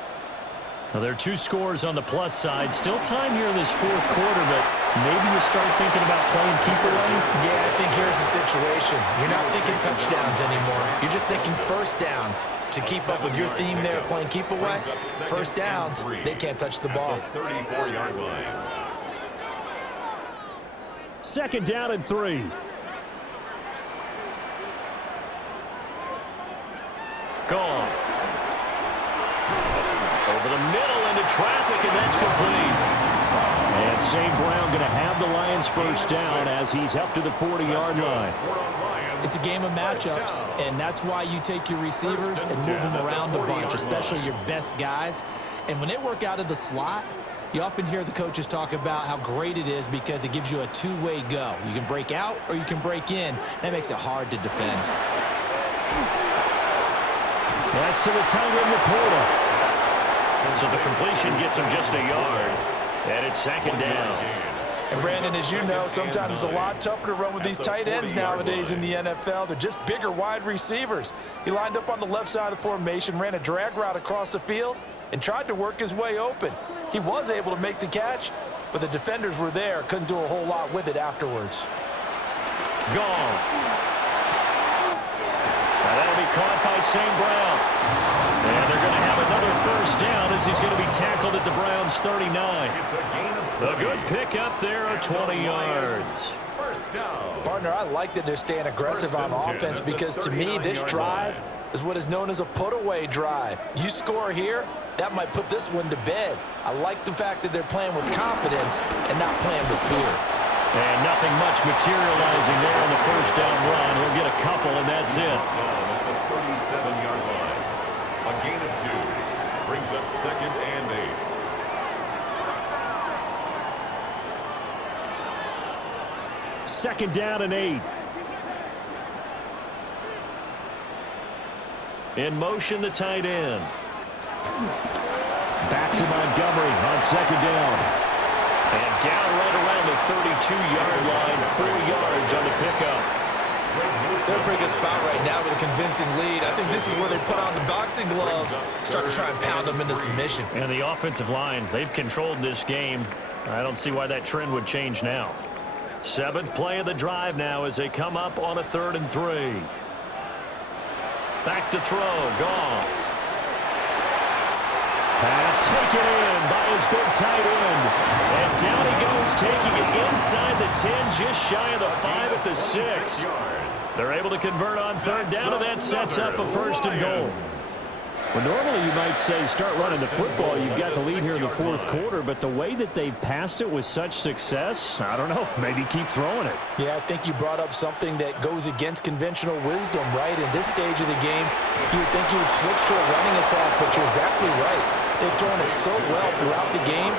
Now, there are 2 scores on the plus side. Still time here in this fourth quarter, but maybe you start thinking about playing keep away. Yeah, I think here's the situation. You're not thinking touchdowns anymore. You're just thinking first downs. To keep up with your theme there, playing keep away, first downs, they can't touch the ball. 34-yard line. Second down and 3. Gone. Over the middle into traffic, and that's complete. And St. Brown going to have the Lions first down as he's up to the 40-yard line. It's a game of matchups, and that's why you take your receivers and move them around a bunch, especially your best guys. And when they work out of the slot, you often hear the coaches talk about how great it is because it gives you a two-way go. You can break out or you can break in. That makes it hard to defend. That's to the tight end, Laporta. So the completion gets him just a yard. And it's second down. And Brandon, as you know, sometimes it's a lot tougher to run with these tight ends nowadays in the NFL. They're just bigger wide receivers. He lined up on the left side of the formation, ran a drag route across the field, and tried to work his way open. He was able to make the catch, but the defenders were there, couldn't do a whole lot with it afterwards. Goff. Now that'll be caught by St. Brown. And they're going to have another first down as he's going to be tackled at the Browns' 39. It's a gain of 20. A good pickup there of 20 yards. First down. Partner, I like that they're staying aggressive on offense because to me, this drive is what is known as a put-away drive. You score here, that might put this one to bed. I like the fact that they're playing with confidence and not playing with fear. And nothing much materializing there on the first down run. He'll get a couple, and that's it. At the 37-yard line. A gain of 2. Brings up second and 8. Second down and 8. In motion, the tight end. Back to Montgomery on second down. And down right around the 32-yard line, 4 yards on the pickup. They're in a pretty good spot right now with a convincing lead. I think this is where they put on the boxing gloves, start to try and pound them into submission. And the offensive line, they've controlled this game. I don't see why that trend would change now. 7th play of the drive now as they come up on a 3rd and 3. Back to throw, Goff. Pass taken in by his big tight end. And down he goes, taking it inside the 10, just shy of the 5 at the 6. They're able to convert on 3rd down, and that sets up a 1st and goal. Well, normally you might say start running the football. You've got the lead here in the 4th quarter, but the way that they've passed it with such success, I don't know, maybe keep throwing it. Yeah, I think you brought up something that goes against conventional wisdom, right? In this stage of the game, you would think you would switch to a running attack, but you're exactly right. They've thrown it so well throughout the game,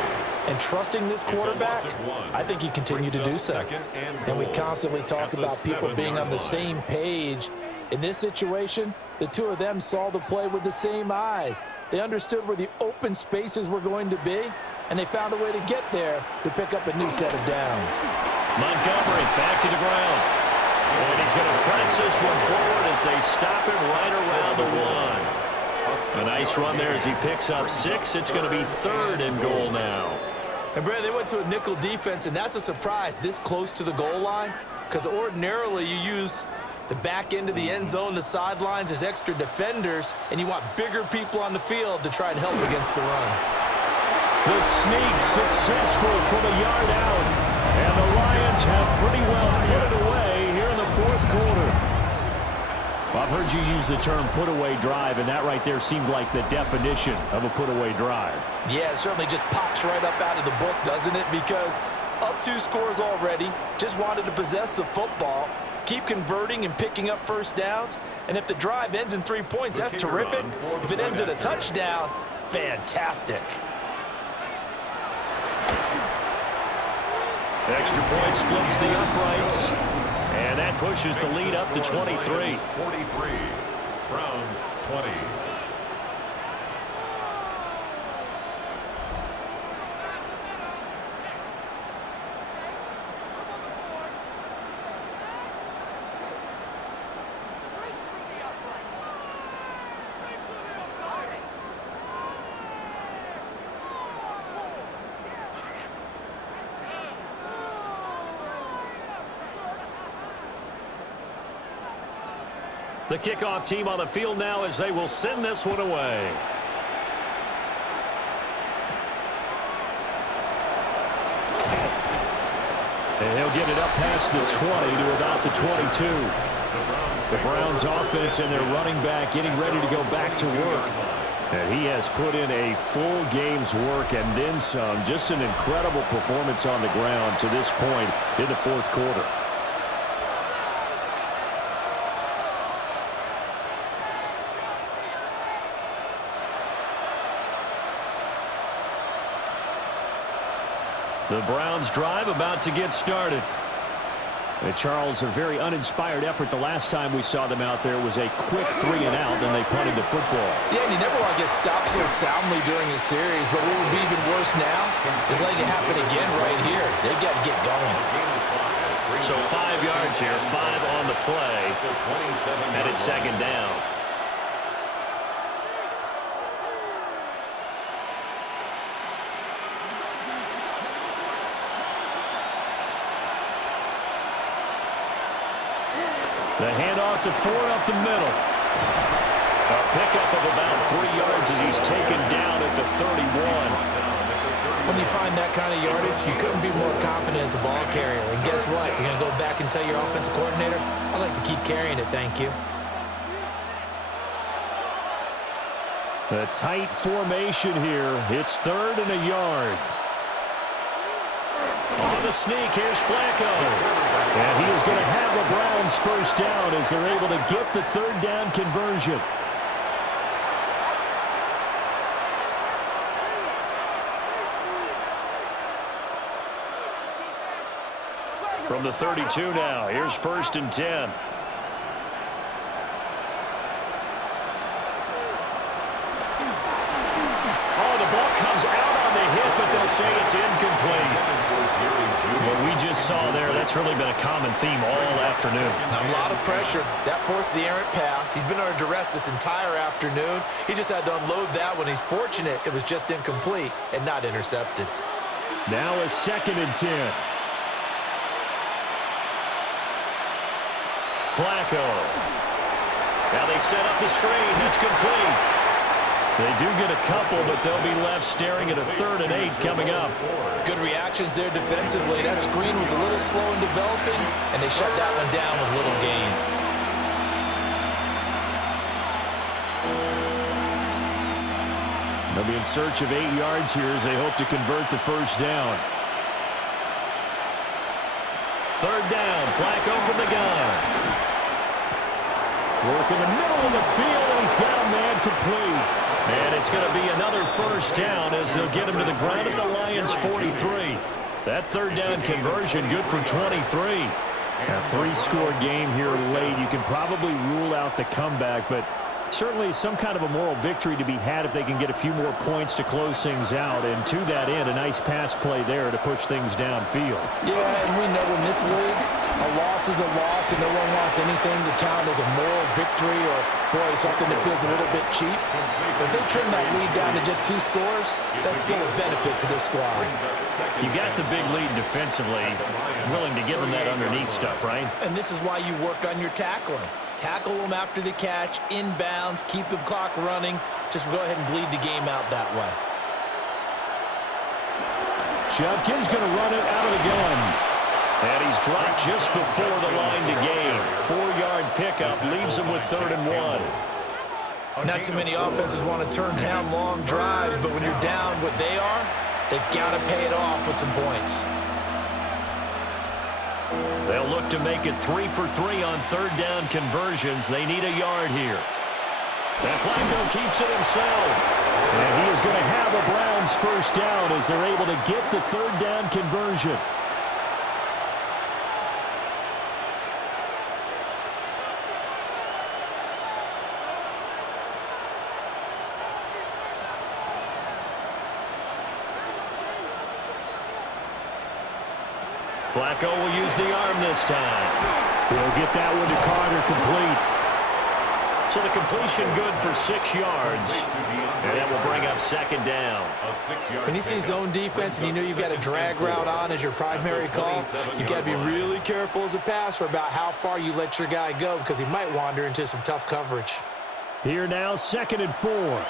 and trusting this quarterback, I think you continue to do so. And we constantly talk about people being on the same page. In this situation, the two of them saw the play with the same eyes. They understood where the open spaces were going to be, and they found a way to get there to pick up a new set of downs. Montgomery back to the ground. And he's going to press this one forward as they stop him right around the 1. A nice run there as he picks up 6. It's going to be 3rd and goal now. And, Brad, they went to a nickel defense, and that's a surprise this close to the goal line because ordinarily you use the back end of the end zone, the sidelines as extra defenders, and you want bigger people on the field to try and help against the run. The sneak successful from a yard out, and the Lions have pretty well put it away here in the 4th quarter. Well, I've heard you use the term put-away drive, and that right there seemed like the definition of a put-away drive. Yeah, it certainly just pops right up out of the book, doesn't it? Because up 2 scores already, just wanted to possess the football, Keep converting and picking up first downs. And if the drive ends in 3 points, that's terrific. If it ends in a touchdown, fantastic. Extra point splits the uprights. And that pushes the lead up to 23. 43. Browns 20. The kickoff team on the field now as they will send this one away. And he'll get it up past the 20 to about the 22. The Browns offense and their running back getting ready to go back to work. And he has put in a full game's work and then some. Just an incredible performance on the ground to this point in the fourth quarter. The Browns drive about to get started. And Charles, a very uninspired effort the last time we saw them out there was a quick 3 and out, then they punted the football. Yeah, and you never want to get stopped so soundly during the series, but what would be even worse now is letting it happen again right here. They've got to get going. So 5 yards here, 5 on the play, and it's second down. The handoff to Ford up the middle. A pickup of about 3 yards as he's taken down at the 31. When you find that kind of yardage, you couldn't be more confident as a ball carrier. And guess what? You're going to go back and tell your offensive coordinator, I'd like to keep carrying it, thank you. A tight formation here. It's 3rd and a yard. On the sneak, here's Flacco. And he is going to have the Browns first down as they're able to get the 3rd down conversion. From the 32 now, here's 1st and 10. Oh, the ball comes out on the hit, but they'll say it's incomplete. What we just saw there, that's really been a common theme all afternoon. A lot of pressure. That forced the errant pass. He's been under duress this entire afternoon. He just had to unload that one. He's fortunate it was just incomplete and not intercepted. Now a 2nd and 10. Flacco. Now they set up the screen. That's complete. They do get a couple, but they'll be left staring at a 3rd and 8 coming up. Good reactions there defensively. That screen was a little slow in developing, and they shut that one down with little gain. They'll be in search of 8 yards here as they hope to convert the first down. 3rd down, Flacco from the gun. Work in the middle of the field, and he's got a man complete. And it's going to be another first down as they'll get him to the ground at the Lions' 43. That 3rd down conversion good for 23. A 3-score game here late. You can probably rule out the comeback, but certainly some kind of a moral victory to be had if they can get a few more points to close things out. And to that end, a nice pass play there to push things downfield. Yeah, and we know in this league, a loss is a loss, and no one wants anything to count as a moral victory or, boy, something that feels a little bit cheap. But if they trim that lead down to just 2 scores, that's still a benefit to this squad. You got the big lead defensively, willing to give them that underneath stuff, right? And this is why you work on your tackling. Tackle them after the catch, inbounds, keep the clock running. Just go ahead and bleed the game out that way. Judkins going to run it out of the gun. And he's dropped just before the line to gain. 4-yard pickup leaves him with 3rd and 1. Not too many offenses want to turn down long drives, but when you're down what they are, they've got to pay it off with some points. They'll look to make it 3 for 3 on third down conversions. They need a yard here. And Flacco keeps it himself. And he is going to have a Browns first down as they're able to get the third down conversion. Flacco will use the arm this time. He'll get that one to Carter complete. So the completion good for 6 yards. And that will bring up second down. When you see zone defense and you know you've got a drag route on as your primary call, you got to be really careful as a passer about how far you let your guy go because he might wander into some tough coverage. Here now, 2nd and 4.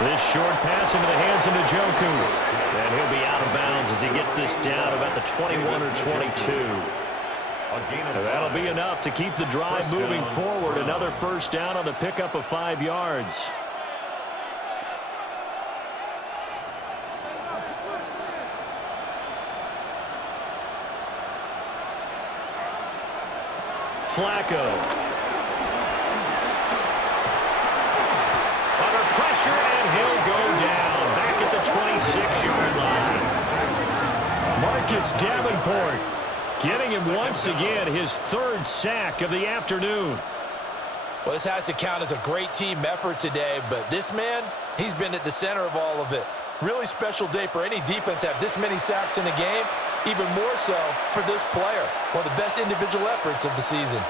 This short pass into the hands of Njoku. And he'll be out of bounds as he gets this down about the 21 or 22. And that'll be enough to keep the drive moving forward. Another first down on the pickup of 5 yards. Flacco. Under pressure, and he'll go down back at the 26-yard line. Marcus Davenport getting him once again his 3rd sack of the afternoon. Well, this has to count as a great team effort today, but this man, he's been at the center of all of it. Really special day for any defense to have this many sacks in a game, even more so for this player. One of the best individual efforts of the season.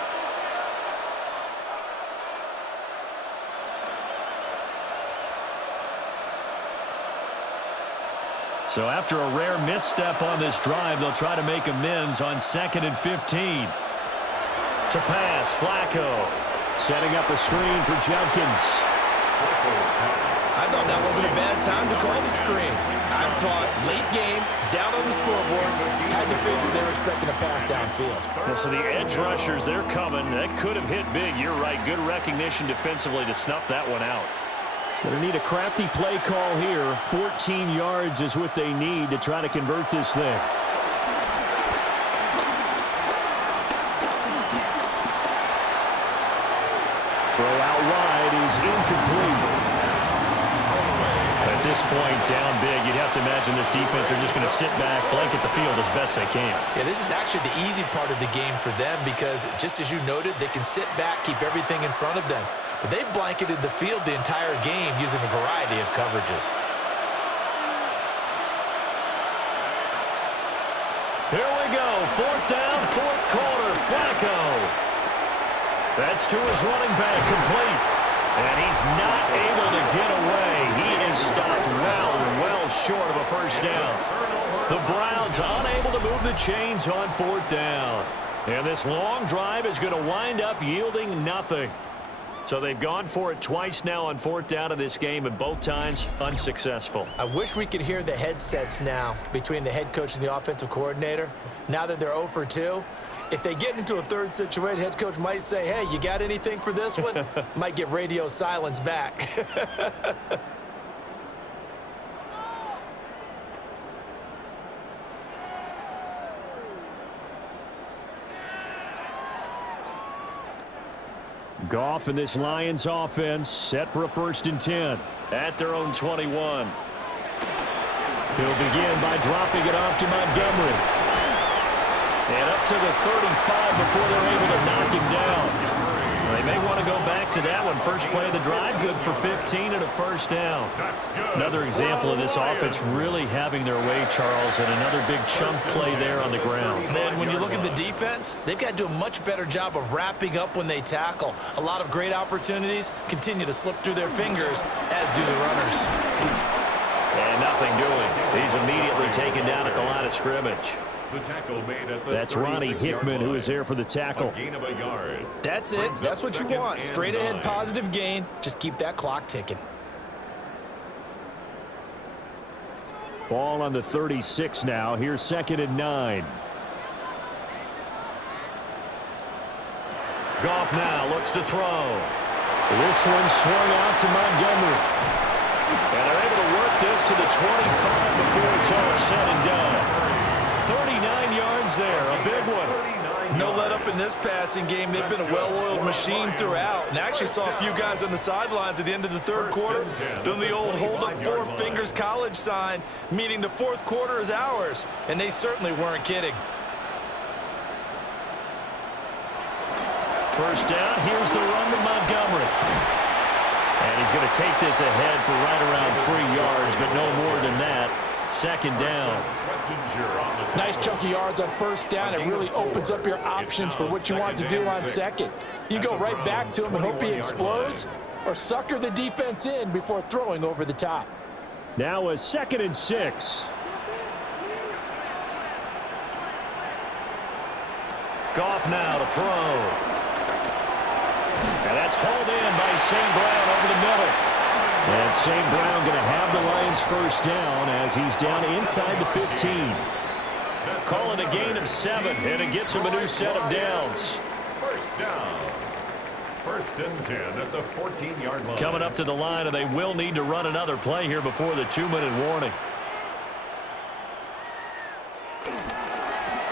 So after a rare misstep on this drive, they'll try to make amends on 2nd and 15. To pass, Flacco. Setting up a screen for Judkins. I thought that wasn't a bad time to call the screen. I thought late game, down on the scoreboard, had to figure they were expecting a pass downfield. Well, so the edge rushers, they're coming. That could have hit big. You're right. Good recognition defensively to snuff that one out. Gonna need a crafty play call here. 14 yards is what they need to try to convert this thing. Throw out wide is incomplete. At this point, down big, you'd have to imagine this defense, they're just going to sit back, blanket the field as best they can. Yeah, this is actually the easy part of the game for them because, just as you noted, they can sit back, keep everything in front of them. But they've blanketed the field the entire game using a variety of coverages. Here we go. 4th down, 4th quarter. Flacco. That's to his running back, complete. And he's not able to get away. He is stopped well short of a first down. The Browns unable to move the chains on 4th down. And this long drive is going to wind up yielding nothing. So they've gone for it twice now on 4th down in this game, and both times unsuccessful. I wish we could hear the headsets now between the head coach and the offensive coordinator. Now that they're 0 for 2, if they get into a third situation, head coach might say, hey, you got anything for this one? Might get radio silence back. Goff and this Lions offense set for a 1st and 10 at their own 21. He'll begin by dropping it off to Montgomery. And up to the 35 before they're able to knock him down. They may want to go back to that one. First play of the drive, good for 15 and a first down. Another example of this offense really having their way, Charles, and another big chunk play there on the ground. Man, when you look at the defense, they've got to do a much better job of wrapping up when they tackle. A lot of great opportunities continue to slip through their fingers, as do the runners. And nothing doing. He's immediately taken down at the line of scrimmage. The tackle made at the That's Ronnie Hickman who is there for the tackle. A gain of a yard. That's it. That's what you want. Straight ahead positive gain. Just keep that clock ticking. Ball on the 36 now. Here's 2nd and 9. Goff now looks to throw. This one swung out to Montgomery. And they're able to work this to the 25 before it's all said and done. 39 yards there, a big one. No let up in this passing game. They've been a well-oiled machine throughout. And I actually saw a few guys on the sidelines at the end of the third quarter doing the old hold up four fingers college sign, meaning the fourth quarter is ours. And they certainly weren't kidding. First down, here's the run to Montgomery. And he's going to take this ahead for right around 3 yards, but no more than that. Second down. Nice chunky yards on first down. It really opens up your options for what you want to do on second. You go right back to him and hope he explodes, or sucker the defense in before throwing over the top. Now a 2nd and 6. Goff now to throw. And that's hauled in by St. Brown over the middle. And St. Brown going to have the Lions first down as he's down inside the 15. Call it a gain of 7, and it gets him a new set of downs. First down. 1st and 10 at the 14-yard line. Coming up to the line, and they will need to run another play here before the 2-minute warning.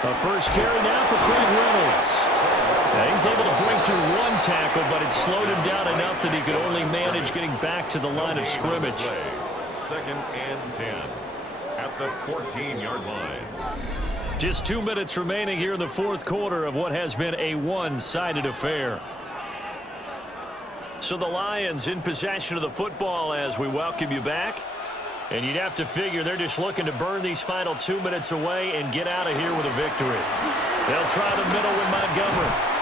A first carry now for Craig Reynolds. He's able to break through 1 tackle, but it slowed him down enough that he could only manage getting back to the line of scrimmage. 2nd and 10 at the 14-yard line. Just 2 minutes remaining here in the fourth quarter of what has been a one-sided affair. So the Lions in possession of the football as we welcome you back. And you'd have to figure they're just looking to burn these final 2 minutes away and get out of here with a victory. They'll try the middle with Montgomery.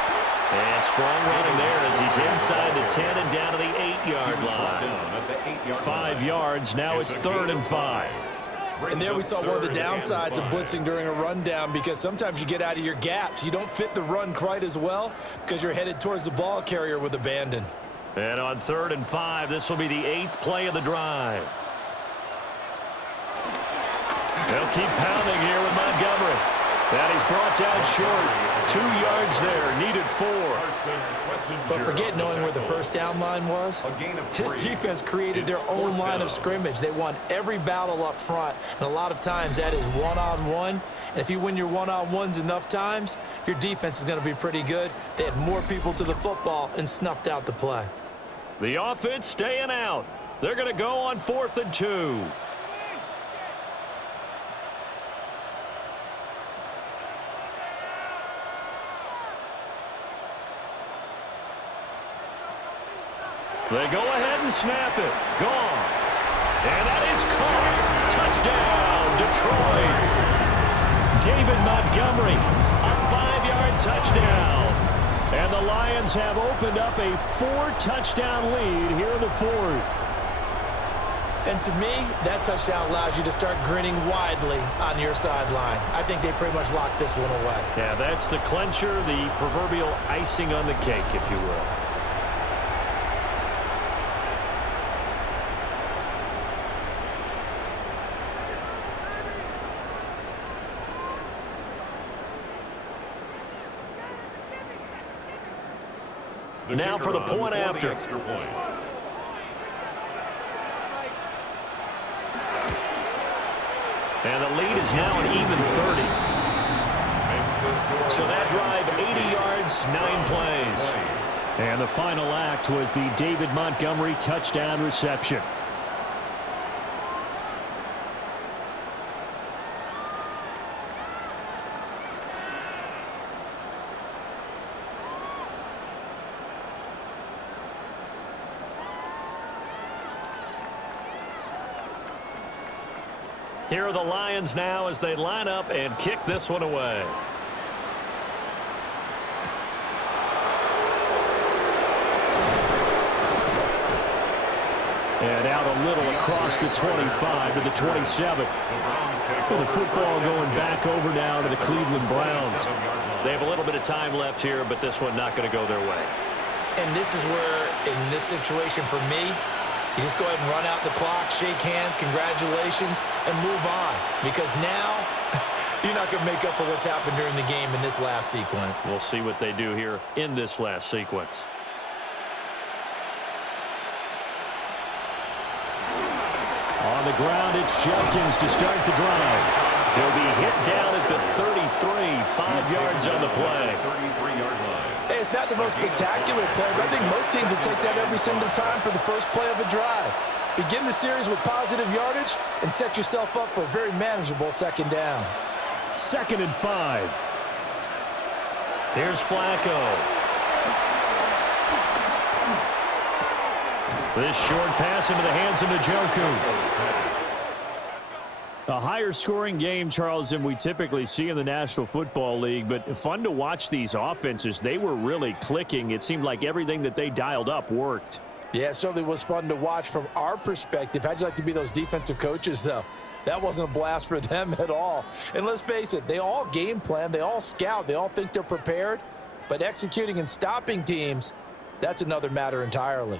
And strong running there as he's inside the 10 and down to the 8-yard line. 5 yards. Now it's 3rd and 5. And there we saw one of the downsides of blitzing during a rundown, because sometimes you get out of your gaps. You don't fit the run quite as well because you're headed towards the ball carrier with abandon. And on 3rd and 5, this will be the 8th play of the drive. They'll keep pounding here with Montgomery. That is brought down short. 2 yards there, needed 4. But forget knowing where the first down line was. This defense created their own line of scrimmage. They won every battle up front, and a lot of times that is one-on-one. And if you win your one-on-ones enough times, your defense is going to be pretty good. They had more people to the football and snuffed out the play. The offense staying out. They're going to go on 4th and 2. They go ahead and snap it. Goff. And that is caught. Touchdown, Detroit. David Montgomery, a 5-yard touchdown. And the Lions have opened up a 4-touchdown lead here in the 4th. And to me, that touchdown allows you to start grinning widely on your sideline. I think they pretty much locked this one away. Yeah, that's the clincher, the proverbial icing on the cake, if you will. Now for the point after. Extra point. And the lead is now an even 30. So that drive, 80 yards, 9 plays. And the final act was the David Montgomery touchdown reception. Here are the Lions now as they line up and kick this one away. And out a little across the 25 to the 27. With the football going back over now to the Cleveland Browns. They have a little bit of time left here, but this one not going to go their way. And this is where, in this situation for me, you just go ahead and run out the clock, shake hands, congratulations, and move on. Because now, you're not going to make up for what's happened during the game in this last sequence. We'll see what they do here in this last sequence. On the ground, it's Judkins to start the drive. He'll be hit down at the 33, 5 yards on the play. 33-yard line. Hey, it's not the most spectacular play, but I think most teams will take that every single time for the first play of a drive. Begin the series with positive yardage and set yourself up for a very manageable second down. 2nd and 5. Here's Flacco. This short pass into the hands of Njoku. A higher scoring game, Charles, than we typically see in the National Football League, but fun to watch these offenses. They were really clicking. It seemed like everything that they dialed up worked. Yeah, it certainly was fun to watch from our perspective. How'd you like to be those defensive coaches, though? That wasn't a blast for them at all. And let's face it, they all game plan, they all scout, they all think they're prepared, but executing and stopping teams, that's another matter entirely.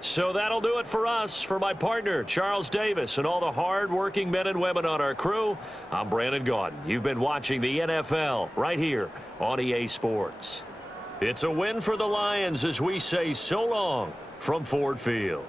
So that'll do it for us. For my partner, Charles Davis, and all the hard-working men and women on our crew, I'm Brandon Gaudin. You've been watching the NFL right here on EA Sports. It's a win for the Lions as we say so long from Ford Field.